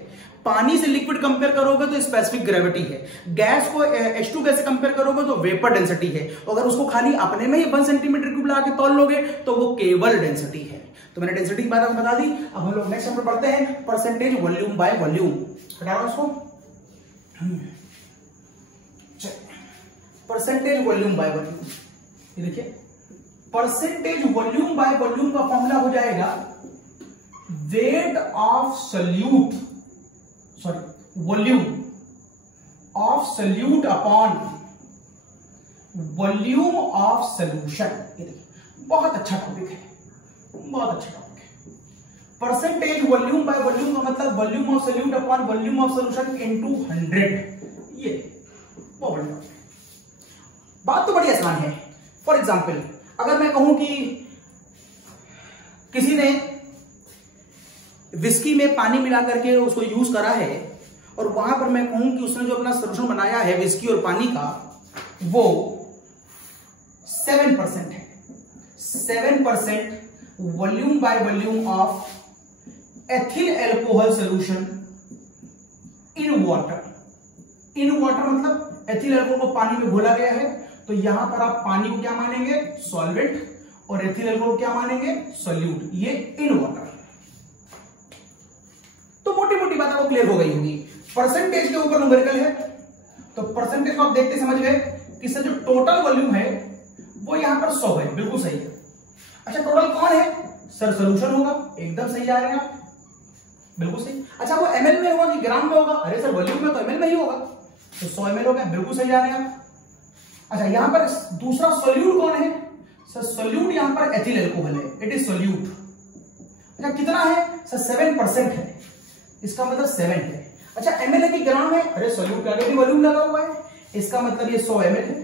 पानी से लिक्विड कंपेयर करोगे तो स्पेसिफिक ग्रेविटी है, गैस को H2 गैस से कंपेयर करोगे तो वेपर डेंसिटी है। अगर उसको खाली अपने में ही 1 सेंटीमीटर क्यूब लगा के तौल लोगे तो वो केवल डेंसिटी है। तो मैंने डेंसिटी की बात आपको बता दी। अब हम लोग नेक्स्ट नंबर पढ़ते हैं, परसेंटेज वॉल्यूम बाय वॉल्यूम। हटा रहा उसको, परसेंटेज वॉल्यूम बाय वॉल्यूम। ये देखिए, परसेंटेज वॉल्यूम बाय वॉल्यूम का फॉर्मूला हो जाएगा weight of solute, sorry volume of solute upon volume of solution. ये देखिए बहुत अच्छा टॉपिक है, बहुत अच्छा टॉपिक है। परसेंटेज वॉल्यूम बाय वॉल्यूम का मतलब volume of solute upon volume of solution into 100। ये बहुत बढ़िया बात, तो बड़ी आसान है। फॉर एग्जांपल अगर मैं कहूं कि किसी ने विस्की में पानी मिला करके उसको यूज करा है, और वहां पर मैं कहूं कि उसने जो अपना सोल्यूशन बनाया है विस्की और पानी का वो 7% है। 7% volume by volume of ethyl alcohol solution in water. In water मतलब एथिल एल्कोहल को पानी में घोला गया है, तो यहां पर आप पानी को क्या मानेंगे, सॉल्वेंट, और एथिल एल्कोहल क्या मानेंगे, सोल्यूट। ये इन वाटर। तो मोटी मोटी बात आपको क्लियर हो गई होगी। परसेंटेज के ऊपर न्यूमेरिकल है, तो परसेंटेज को आप देखते समझ गए कि इससे जो टोटल वॉल्यूम है वो यहां पर 100 है, बिल्कुल सही है। अच्छा टोटल कौन है सर, सोल्यूशन होगा, एकदम सही जा रहे हैं आप, बिल्कुल सही। अच्छा वो ml में होगा कि ग्राम में होगा, अरे सर वॉल्यूम में तो ml में ही होगा, तो 100 ml हो गया, बिल्कुल सही जा रहे हैं आप। अच्छा यहां पर दूसरा सोल्यूट कौन है सर, सोल्यूट यहां पर एथिल एल्कोहल है, इट इज सोल्यूट। अच्छा कितना है सर, 7% है, इसका मतलब 7 है। अच्छा ml है कि ग्राम है, अरे सोल्यूट का भी वॉल्यूम लगा हुआ है, इसका मतलब ये 100 ml है।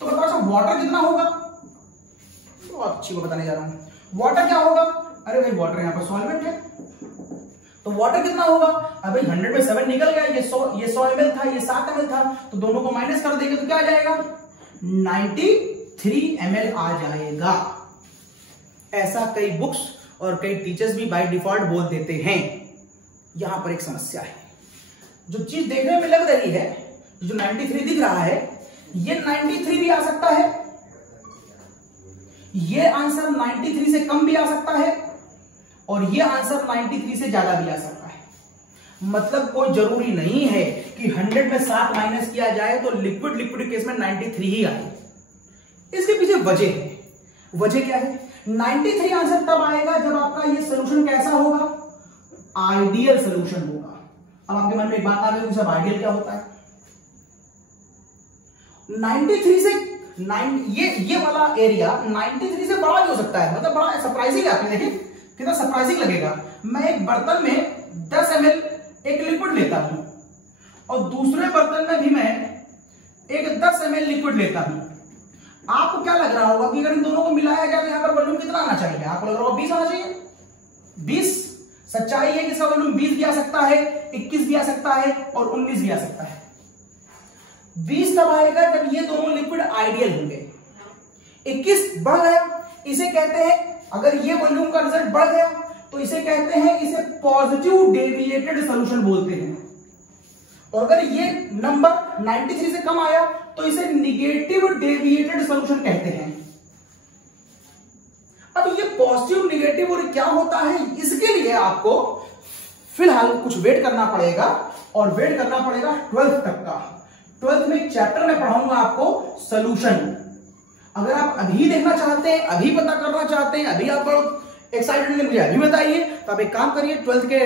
तो बताओ अच्छा वाटर कितना होगा, बहुत अच्छी को बताने जा रहा हूं। वाटर क्या होगा, अरे भाई वाटर यहां पर सॉल्वेंट है, तो वाटर कितना होगा, अभी 100 में 7 निकल गया, ये 100 ml था, ये 7 ml था, तो दोनों को माइनस कर देंगे तो क्या आ जाएगा, 93 ml आ जाएगा। ऐसा कई बुक्स और कई टीचर्स भी बाय डिफॉल्ट बोल देते हैं। यहां पर एक समस्या है, जो चीज देखने में लग रही है, जो 93 दिख रहा है, ये 93 भी आ सकता है, ये आंसर 93 से कम भी आ सकता है, और ये आंसर 93 से ज्यादा भी आ सकता है। मतलब कोई जरूरी नहीं है कि 100 में 7 माइनस किया जाए तो लिक्विड केस में 93 ही आए। इसके पीछे वजह है। वजह क्या है, 93 आंसर तब आएगा जब आपका ये सोल्यूशन कैसा होगा, आइडियल सोल्यूशन होगा। अब आपके मन में एक बात आ गई, सब आइडियल क्या होता है। 93 से ये वाला एरिया 93 से बड़ा भी हो सकता है, मतलब बड़ा सरप्राइजिंग है। आपने देखिए कितना सरप्राइजिंग लगेगा। मैं एक बर्तन में 10 ml एक लिक्विड लेता हूं, और दूसरे बर्तन में भी मैं एक 10 ml लिक्विड लेता हूं। आपको क्या लग रहा होगा कि अगर इन दोनों को मिलाया जाए तो यहां पर वॉल्यूम कितना आना चाहिए, आपको लग रहा होगा 20 आना चाहिए। 20 सच्चाई है कि इसका वॉल्यूम 20 भी आ सकता है, 21 भी आ सकता है, और 19 भी आ सकता है। 20 तब आएगा जब ये दोनों लिक्विड आइडियल होंगे। 21 बढ़ गया, इसे कहते हैं, अगर ये वॉल्यूम का रिजल्ट बढ़ गया तो इसे कहते हैं, इसे पॉजिटिव डेविएटेड सॉल्यूशन बोलते हैं। और अगर ये नंबर 93 से कम आया तो इसे निगेटिव डेविएटेड सॉल्यूशन कहते हैं। अब ये पॉजिटिव निगेटिव और क्या होता है, इसके लिए आपको फिलहाल कुछ वेट करना पड़ेगा, और वेट करना पड़ेगा 12th तक का। 12th में एक चैप्टर में पढ़ाऊंगा आपको सोल्यूशन। अगर आप अभी देखना चाहते हैं, अभी पता करना चाहते हैं, अभी आप एक्साइटेड हैं मुझे अभी बताइए, तो आप एक काम करिए, 12th के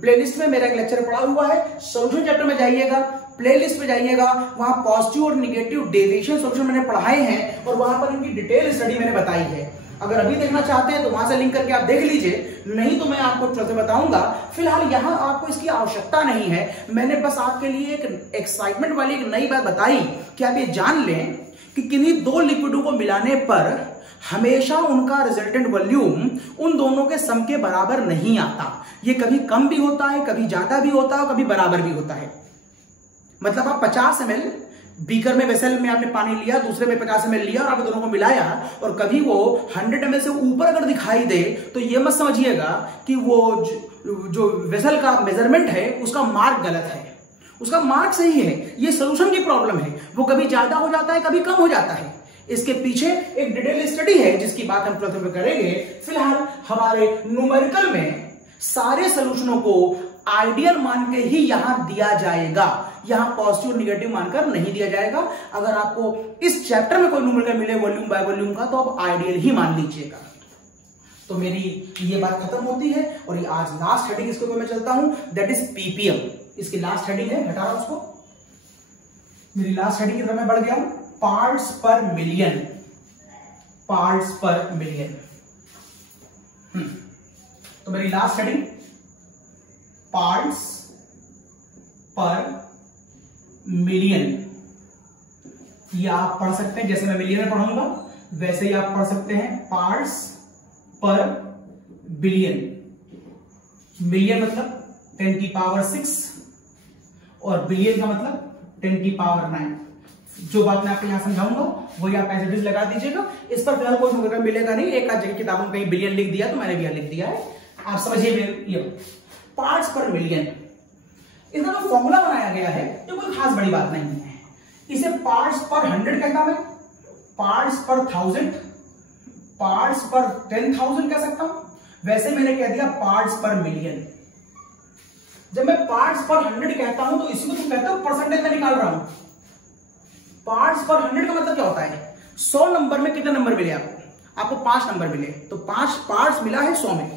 प्लेलिस्ट में मेरा एक लेक्चर पड़ा हुआ है, सोल्यूशन चैप्टर में जाइएगा, प्लेलिस्ट में जाइएगा, वहां पॉजिटिव और निगेटिव डेविएशन सोल्यूशन मैंने पढ़ाए हैं, और वहां पर इनकी डिटेल स्टडी मैंने बताई है। अगर अभी देखना चाहते हैं तो वहां से लिंक करके आप देख लीजिए, नहीं तो मैं आपको 12th में बताऊंगा। फिलहाल यहां आपको इसकी आवश्यकता नहीं है, मैंने बस आपके लिए एक एक्साइटमेंट वाली एक नई बात बताई कि आप ये जान लें कि किन्हीं दो लिक्विडों को मिलाने पर हमेशा उनका रिजल्टेंट वॉल्यूम उन दोनों के सम के बराबर नहीं आता। ये कभी कम भी होता है, कभी ज्यादा भी होता है, और कभी बराबर भी होता है। मतलब आप 50 ml बीकर में, वेसल में आपने पानी लिया, दूसरे में 50 ml लिया, और आपने दोनों को मिलाया, और कभी वो 100 ml से ऊपर अगर दिखाई दे तो ये मत समझिएगा कि वो जो वेसल का मेजरमेंट है उसका मार्क गलत है, उसका मार्क सही है। ये सोल्यूशन की प्रॉब्लम है, वो कभी ज्यादा हो जाता है, कभी कम हो जाता है। इसके पीछे एक डिटेल स्टडी है जिसकी बात हम 12th में करेंगे। फिलहाल हमारे न्यूमेरिकल में सारे सोल्यूशनों को आइडियल मान के ही यहां दिया जाएगा, यहां पॉजिटिव निगेटिव मानकर नहीं दिया जाएगा। अगर आपको इस चैप्टर में कोई न्यूमेरिकल मिले वॉल्यूम बाय वॉल्यूम का, तो आप आइडियल ही मान लीजिएगा। तो मेरी ये बात खत्म होती है, और ये आज लास्ट हेडिंग इसके ऊपर मैं चलता हूं, दैट इज पीपीएम। इसकी लास्ट हेडिंग है, हटा रहा हूं उसको, मेरी लास्ट हेडिंग की तरफ मैं बढ़ गया हूं, पार्ट्स पर मिलियन। पार्ट्स पर मिलियन। तो मेरी लास्ट हेडिंग पार्ट्स पर मिलियन, ये आप पढ़ सकते हैं, जैसे मैं मिलियन में पढ़ूंगा वैसे ही आप पढ़ सकते हैं पार्ट्स पर बिलियन। मिलियन मतलब 10 की पावर 6 और बिलियन का मतलब 10 की पावर 9। जो बात मैं आपको यहां समझाऊंगा वही आप एज इट इज लगा दीजिएगा। इस पर फिलहाल कोई नंबर मिलेगा नहीं, एक आध जगह किताबों में कहीं बिलियन लिख दिया तो मैंने भी लिख दिया है, आप समझिए। ये पार्ट्स पर मिलियन, इसका जो फॉर्मूला बनाया गया है ये कोई खास बड़ी बात नहीं है। इसे पार्ट्स पर 100 कहता मैं, पार्ट्स पर 1000, पार्ट्स पर 10,000 कह सकता हूं। वैसे मैंने कह दिया पार्ट्स पर मिलियन। जब मैं पार्ट्स पर 100 कहता हूं तो इसी को तुम कहते हो परसेंटेज में निकाल रहा हूं। पार्ट्स पर 100 का मतलब क्या होता है? 100 नंबर में कितने नंबर मिले आपको? आपको 5 नंबर मिले, तो 5 पार्ट्स मिला है 100 में,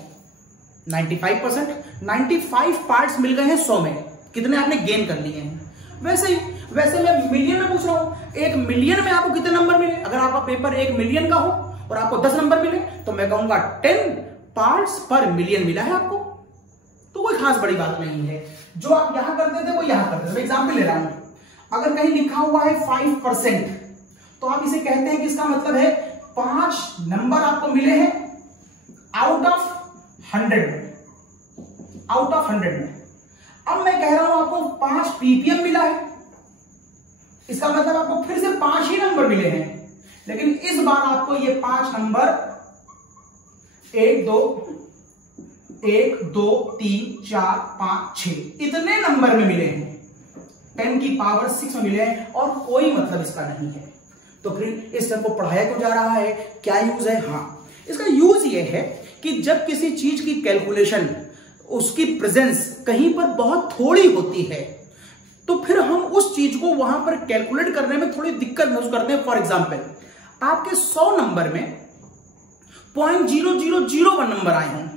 95%। 95 पार्ट्स मिल गए हैं 100 में, कितने आपने गेन कर लिए हैं। वैसे मैं मिलियन में पूछ रहा हूं, 1 मिलियन में आपको कितने नंबर मिले? अगर आपका पेपर 1 मिलियन का हो और आपको 10 नंबर मिले तो मैं कहूंगा 10 पार्ट्स पर मिलियन मिला है आपको, तो कोई खास बड़ी बात नहीं है। जो आप यहां करते थे वो यहां करते थे। एग्जाम्पल ले रहा हूं, अगर कहीं लिखा हुआ है 5% तो आप इसे कहते हैं कि इसका मतलब है 5 नंबर आपको मिले हैं आउट ऑफ 100 में, आउट ऑफ 100 में। अब मैं कह रहा हूं आपको 5 पीपीएम मिला है, इसका मतलब आपको फिर से 5 ही नंबर मिले हैं, लेकिन इस बार आपको ये 5 नंबर 1 2 3 4 5 6 इतने नंबर में मिले हैं, 10 की पावर 6 में मिले हैं, और कोई मतलब इसका नहीं है। तो फिर इस तरह को पढ़ाया क्यों जा रहा है? क्या यूज है? हाँ, इसका यूज ये है कि जब किसी चीज की कैलकुलेशन, उसकी प्रेजेंस कहीं पर बहुत थोड़ी होती है तो फिर हम उस चीज को वहां पर कैलकुलेट करने में थोड़ी दिक्कत महसूस करते हैं। फॉर एग्जाम्पल, आपके 100 नंबर में 0.0001 नंबर आए हैं,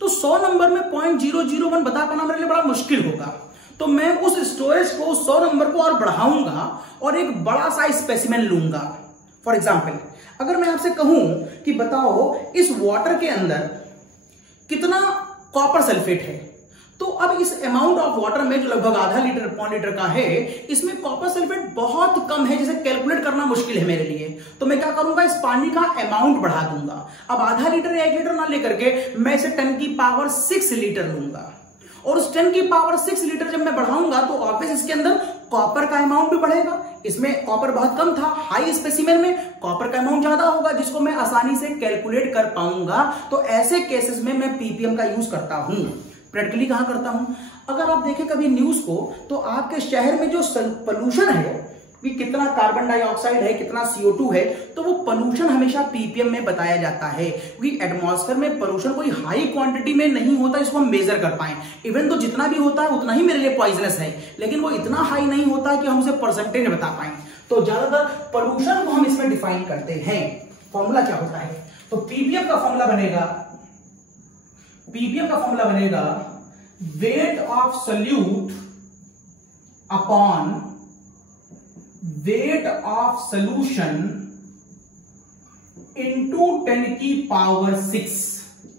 तो 100 नंबर में 0.001 बता पाना मेरे लिए बड़ा मुश्किल होगा। तो मैं उस स्टोरेज को, 100 नंबर को और बढ़ाऊंगा और एक बड़ा सा स्पेसिमेन लूंगा। फॉर एग्जाम्पल, अगर मैं आपसे कहूं कि बताओ इस वाटर के अंदर कितना कॉपर सल्फेट है, तो अब इस अमाउंट ऑफ वाटर में जो लगभग आधा लीटर पौन लीटर का है, इसमें कॉपर सल्फेट बहुत कम है, जिसे कैलकुलेट करना मुश्किल है मेरे लिए। तो मैं क्या करूंगा, इस पानी का अमाउंट बढ़ा दूंगा। अब आधा लीटर या 1 लीटर ना लेकर के मैं इसे 10 की पावर 6 लीटर लूंगा, और उस 10 की पावर 6 लीटर जब मैं बढ़ाऊंगा तो ऑब्वियस इसके अंदर कॉपर का अमाउंट भी बढ़ेगा। इसमें कॉपर बहुत कम था, हाई स्पेसिमेन में कॉपर का अमाउंट ज्यादा होगा, जिसको मैं आसानी से कैलकुलेट कर पाऊंगा। तो ऐसे केसेस में मैं पीपीएम का यूज करता हूं। प्रैक्टिकली कहां करता हूं? अगर आप देखें कभी न्यूज को, तो आपके शहर में जो पोल्यूशन है कि कितना कार्बन डाइऑक्साइड है, कितना CO2 है, तो वो पोल्यूशन हमेशा पीपीएम में बताया जाता है, क्योंकि एटमॉस्फेयर में पोल्यूशन कोई हाई क्वांटिटी में नहीं होता इसको हम मेजर कर पाए। इवन तो जितना भी होता है उतना ही मेरे लिए पॉइजनस है, लेकिन वो इतना हाई नहीं होता कि हम उसे परसेंटेज बता पाए। तो ज्यादातर पोल्यूशन को हम इसमें डिफाइन करते हैं। फॉर्मूला क्या होता है? तो पीपीएम का फॉर्मूला बनेगा weight of solute upon weight of solution into 10 की पावर 6।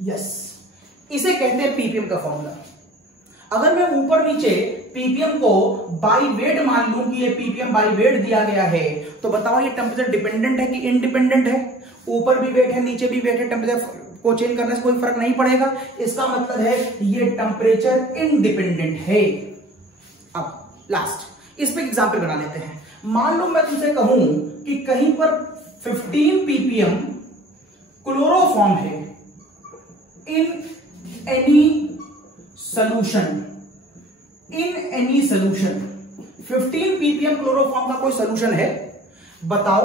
यस, इसे कहते हैं पीपीएम का फॉर्मूला। अगर मैं ऊपर नीचे पीपीएम को बाई वेट मान लूं कि ये पीपीएम बाई वेट दिया गया है, तो बताओ ये टेम्परेचर डिपेंडेंट है कि इनडिपेंडेंट है? ऊपर भी वेट है, नीचे भी वेट है, टेम्परेचर को चेंज करने से कोई फर्क नहीं पड़ेगा। इसका मतलब है ये टेम्परेचर इंडिपेंडेंट है। अब लास्ट इस पे एग्जांपल बना लेते हैं। मान लो मैं तुमसे कहूं कि कहीं पर 15 ppm क्लोरोफॉर्म है in any solution, 15 ppm chloroform का कोई सॉल्यूशन है, बताओ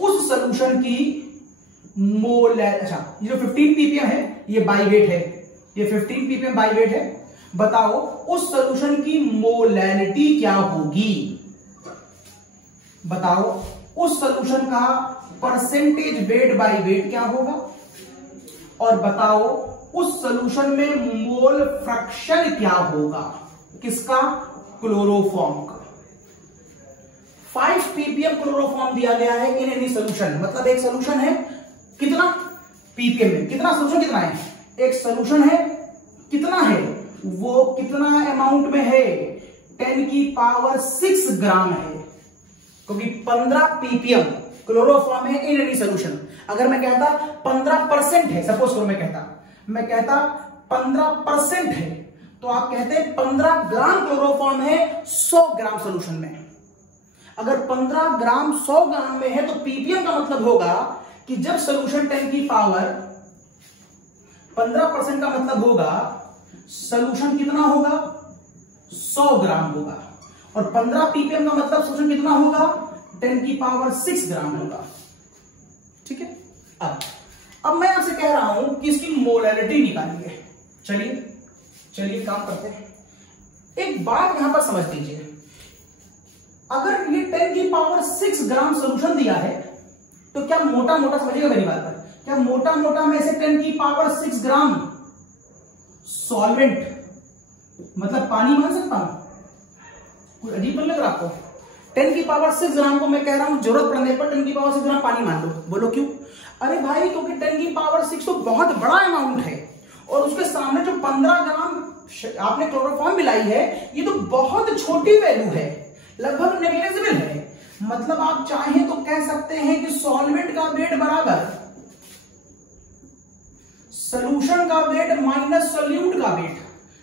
उस सॉल्यूशन की अच्छा ये जो 15 ppm है ये बाई वेट है, ये 15 ppm बाई वेट है, बताओ उस सॉल्यूशन की मोलैलिटी क्या होगी? बताओ उस सॉल्यूशन का परसेंटेज वेट बाई वेट क्या होगा, और बताओ उस सॉल्यूशन में मोल फ्रैक्शन क्या होगा? किसका? क्लोरोफॉर्म का। 5 ppm क्लोरोफॉर्म दिया गया है इन एनी सॉल्यूशन, मतलब एक सॉल्यूशन है कितना ppm में, कितना सॉल्यूशन कितना है? एक सॉल्यूशन है कितना है, वो कितना अमाउंट में है, 10 की पावर 6 ग्राम है, क्योंकि 15 ppm क्लोरोफॉर्म है इन एनी सोल्यूशन। अगर मैं कहता 15% है, सपोज करो मैं कहता 15% है, तो आप कहते 15 ग्राम क्लोरोफॉर्म है 100 ग्राम सोल्यूशन में। अगर 15 ग्राम 100 ग्राम में है तो ppm का मतलब होगा कि जब सोल्यूशन 10 की पावर 15% का मतलब होगा सोल्यूशन कितना होगा, 100 ग्राम होगा, और 15 ppm का मतलब सोल्यूशन कितना होगा, 10 की पावर 6 ग्राम होगा। ठीक है, अब मैं आपसे कह रहा हूं कि इसकी मोलैलिटी निकालिए। चलिए काम करते हैं। एक बात यहां पर समझ लीजिए, अगर ये 10 की पावर 6 ग्राम सोल्यूशन दिया है तो क्या मोटा मोटा समझिएगा मेरी बात पर, क्या मोटा मोटा में से 10 की पावर 6 ग्राम सॉल्वेंट मतलब पानी मान सकता हूं? कोई अजीब नहीं लग रहा आपको? 10 की पावर 6 ग्राम को मैं कह रहा हूं जरूरत पड़ने पर 10 की पावर 6 ग्राम पानी मान लो। बोलो क्यों? अरे भाई क्योंकि 10 की पावर 6 तो बहुत बड़ा अमाउंट है, और उसके सामने जो 15 ग्राम आपने क्लोरोफॉर्म मिलाई है ये तो बहुत छोटी वैल्यू है, लगभग नेग्लिजिबल है। मतलब आप चाहें तो कह सकते हैं कि सॉल्वेंट का वेट बराबर सॉल्यूशन का वेट माइनस सोल्यूट का वेट।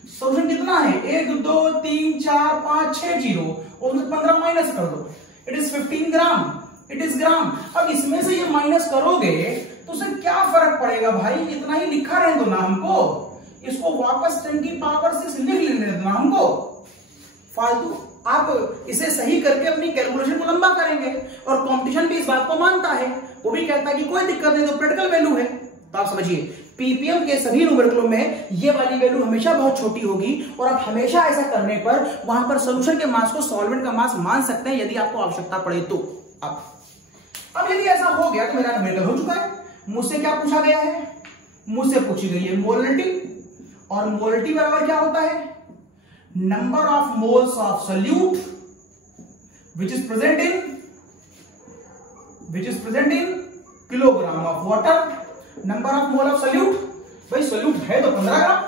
सोल्यूशन कितना है, 1 2 3 4 5 6 जीरो, और 15 माइनस कर दो, it is 15 gram, it is gram. अब इसमें से ये माइनस करोगे तो उससे क्या फर्क पड़ेगा भाई, इतना ही लिखा रहने दो ना हमको, इसको वापस 10 की पावर 6 लिख लेने दो ना हमको, फालतू आप इसे सही करके अपनी कैलकुलेशन को लंबा करेंगे। और कंपटीशन भी इस बात को मानता है, वो भी कहता है कि कोई दिक्कत नहीं, तो प्रैक्टिकल वैल्यू है। तो आप समझिए पीपीएम के सभी न्यूमेरिकलों में ये वाली वैल्यू हमेशा बहुत छोटी होगी, और आप हमेशा ऐसा करने पर वहां पर सोल्यूशन के मास को सॉल्वेंट का मास मान सकते हैं यदि आपको आवश्यकता पड़े तो। अब यदि ऐसा हो गया तो मेरा न्यूमेरिकल हो चुका है। मुझसे क्या पूछा गया है, मुझसे पूछी गई है मोलैलिटी, और मोलैलिटी बराबर क्या होता है, number of moles of solute which is present in kilogram of water, number of mole of solute. भाई सोल्यूट है तो 15 ग्राम,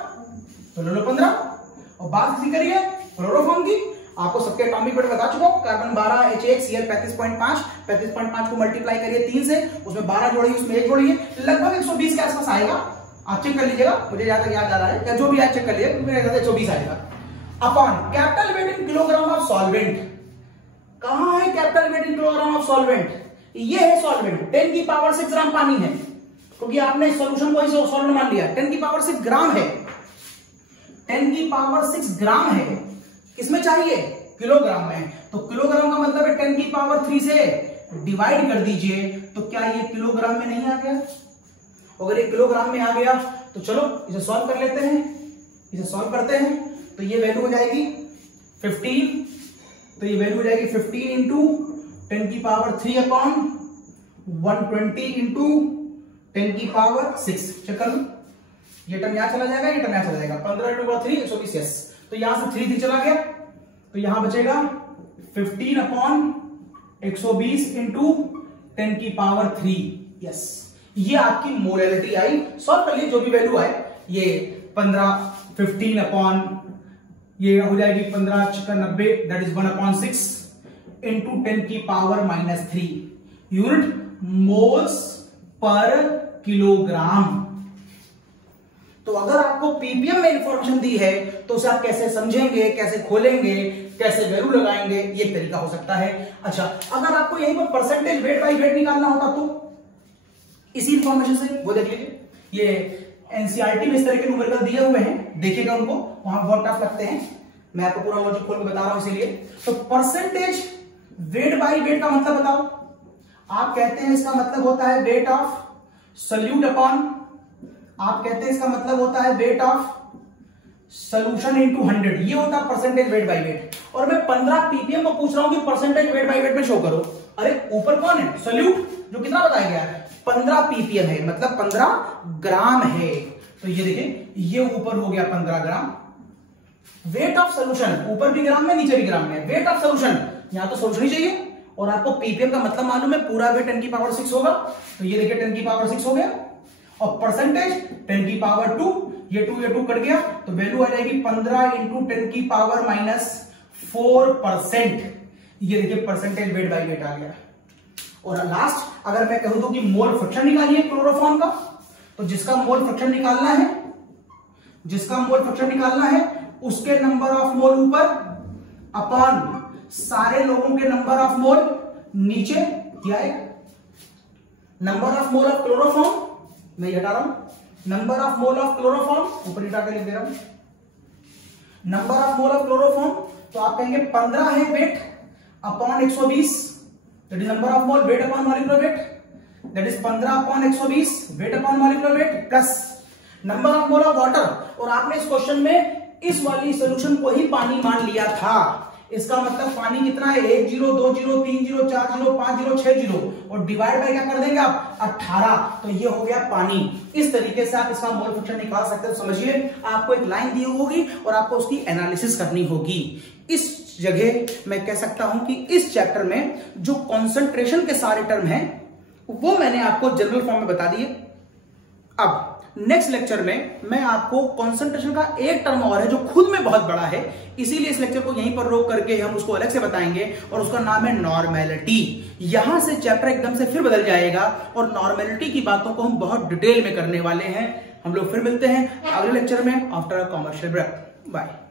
तो ले लो 15। और बात किसी करिए क्लोरोफॉर्म की, आपको सबके एटॉमिक वेट बता चुका हूं, कार्बन 12 H1Cl 35.5 को मल्टीप्लाई करिए 3 से, उसमें 12 जोड़िए, उसमें 1 जोड़िए, लगभग 120 के आसपास आएगा। आप चेक कर लीजिएगा, मुझे ज्यादा याद आ रहा है, या जो भी आप चेक कर लीजिएगा, मेरे ख्याल से 120 आएगा। Upon capital weight in kilogram of solvent. कहां है capital weight in kilogram of solvent? ये है सॉल्वेंट, 10 की पावर 6 ग्राम पानी है, क्योंकि आपने सॉल्यूशन को इसे सॉल्वेंट मान लिया। 10 की पावर 6 ग्राम है, 10 की पावर 6 ग्राम है, किसमें चाहिए, किलोग्राम में। तो किलोग्राम का मतलब है 10 की पावर 3 से डिवाइड कर दीजिए, तो क्या ये किलोग्राम में नहीं आ गया? अगर ये किलोग्राम में आ गया तो चलो इसे सॉल्व कर लेते हैं, इसे सॉल्व करते हैं। तो ये वैल्यू हो जाएगी 15, तो ये वैल्यू हो जाएगी 15 इंटू 10 की पावर 3 अपॉन 120 इंटू 10 की पावर 6। चेक कर लो, ये टर्म यहां चला जाएगा, ये टर्म यहां चला जाएगा, 15 इंटू 3 120। यस, तो यहां से 3 चला गया, तो यहां बचेगा 15 अपॉन 120 इंटू 10 की पावर 3। यस, ये आपकी मोलैलिटी आई। सॉल्व कर लीजिए, जो भी वैल्यू आए, ये 15 अपॉन ये हो जाएगी 15 × 90, दैट इज 1/6 इंटू 10 की power -3 unit moles per kilogram. तो अगर आपको पीपीएम में इंफॉर्मेशन दी है तो उसे आप कैसे समझेंगे, कैसे खोलेंगे, कैसे वैल्यू लगाएंगे, ये तरीका हो सकता है। अच्छा, अगर आपको यहीं पर परसेंटेज वेट बाई वेट निकालना होता तो इसी इंफॉर्मेशन से, वो देख लीजिए, ये एनसीईआरटी में इस तरह के न्यूमेरिकल दिए हुए हैं, देखिएगा उनको, वहां बहुत टफ लगते हैं, मैं आपको पूरा लॉजिक खोल के बता रहा हूं इसीलिए। तो परसेंटेज वेट बाई वेट का मतलब बताओ, आप कहते हैं इसका मतलब होता है वेट ऑफ सोल्यूट अपॉन, आप कहते हैं इसका मतलब होता है वेट ऑफ सोल्यूशन इंटू 100, ये होता है परसेंटेज वेट बाई वेट। और मैं 15 पीपीएम को पूछ रहा हूं कि परसेंटेज वेट बाई वेट में शो करो। अरे ऊपर कौन है, सोल्यूट, जो कितना बताया गया है 15 पीपीएम है, मतलब 15 ग्राम है। तो ये देखिए, ये ऊपर हो गया 15 ग्राम। वेट ऑफ सोल्यूशन, ऊपर भी ग्राम में नीचे भी ग्राम में, वेट ऑफ सोल्यूशन, यहां तो सोल्यूशन ही चाहिए, और आपको पीपीएम का मतलब मालूम है, पूरा वेट 10 की पावर 6 होगा, तो ये देखिए 10 की पावर 6 हो गया, और परसेंटेज 10 की पावर 2, ये 2 कट गया तो वैल्यू आ जाएगी 15 इंटू 10 की पावर -4%। ये देखिए परसेंटेज वेट बाई वेट आ गया। और लास्ट अगर मैं कहूं तो कि मोल फ्रैक्शन निकालिए क्लोरोफॉर्म का, तो जिसका मोल फ्रैक्शन निकालना है उसके नंबर ऑफ मोल ऊपर अपॉन सारे लोगों के नंबर ऑफ मोल नीचे, क्या है number of mole of chloroform, मैं हटा रहा हूं, number of mole of chloroform ऊपर हटा के लिख दे रहा हूं, number of mole of chloroform, तो आप कहेंगे 15 है weight upon 120, that is number of mole wait upon molecular wait, that is 15 upon 120 wait upon molecular weight plus number of mole of water. और आपने इस क्वेश्चन में इस वाली सॉल्यूशन को ही पानी मान लिया था, इसका मतलब पानी कितना है 1 0 2 0 3 0 4 0 5 0 6 0 और डिवाइड बाय क्या कर देंगे आप 18, तो ये हो गया पानी। इस तरीके से आप इसका मोल फ्रैक्शन निकाल सकते हो। समझिए आपको एक लाइन दी होगी और आपको उसकी एनालिसिस करनी होगी। इस जगह मैं कह सकता हूं कि इस चैप्टर में जो कॉन्सेंट्रेशन के सारे टर्म हैं वो मैंने आपको जनरल फॉर्म में बता दिए। अब नेक्स्ट लेक्चर में मैं आपको कंसंट्रेशन का एक टर्म और है जो खुद में बहुत बड़ा है, इसीलिए इस लेक्चर को यहीं पर रोक करके हम उसको अलग से बताएंगे और उसका नाम है नॉर्मेलिटी। यहां से चैप्टर एकदम से फिर बदल जाएगा और नॉर्मेलिटी की बातों को हम बहुत डिटेल में करने वाले हैं। हम लोग फिर मिलते हैं अगले लेक्चर में after a commercial break. Bye.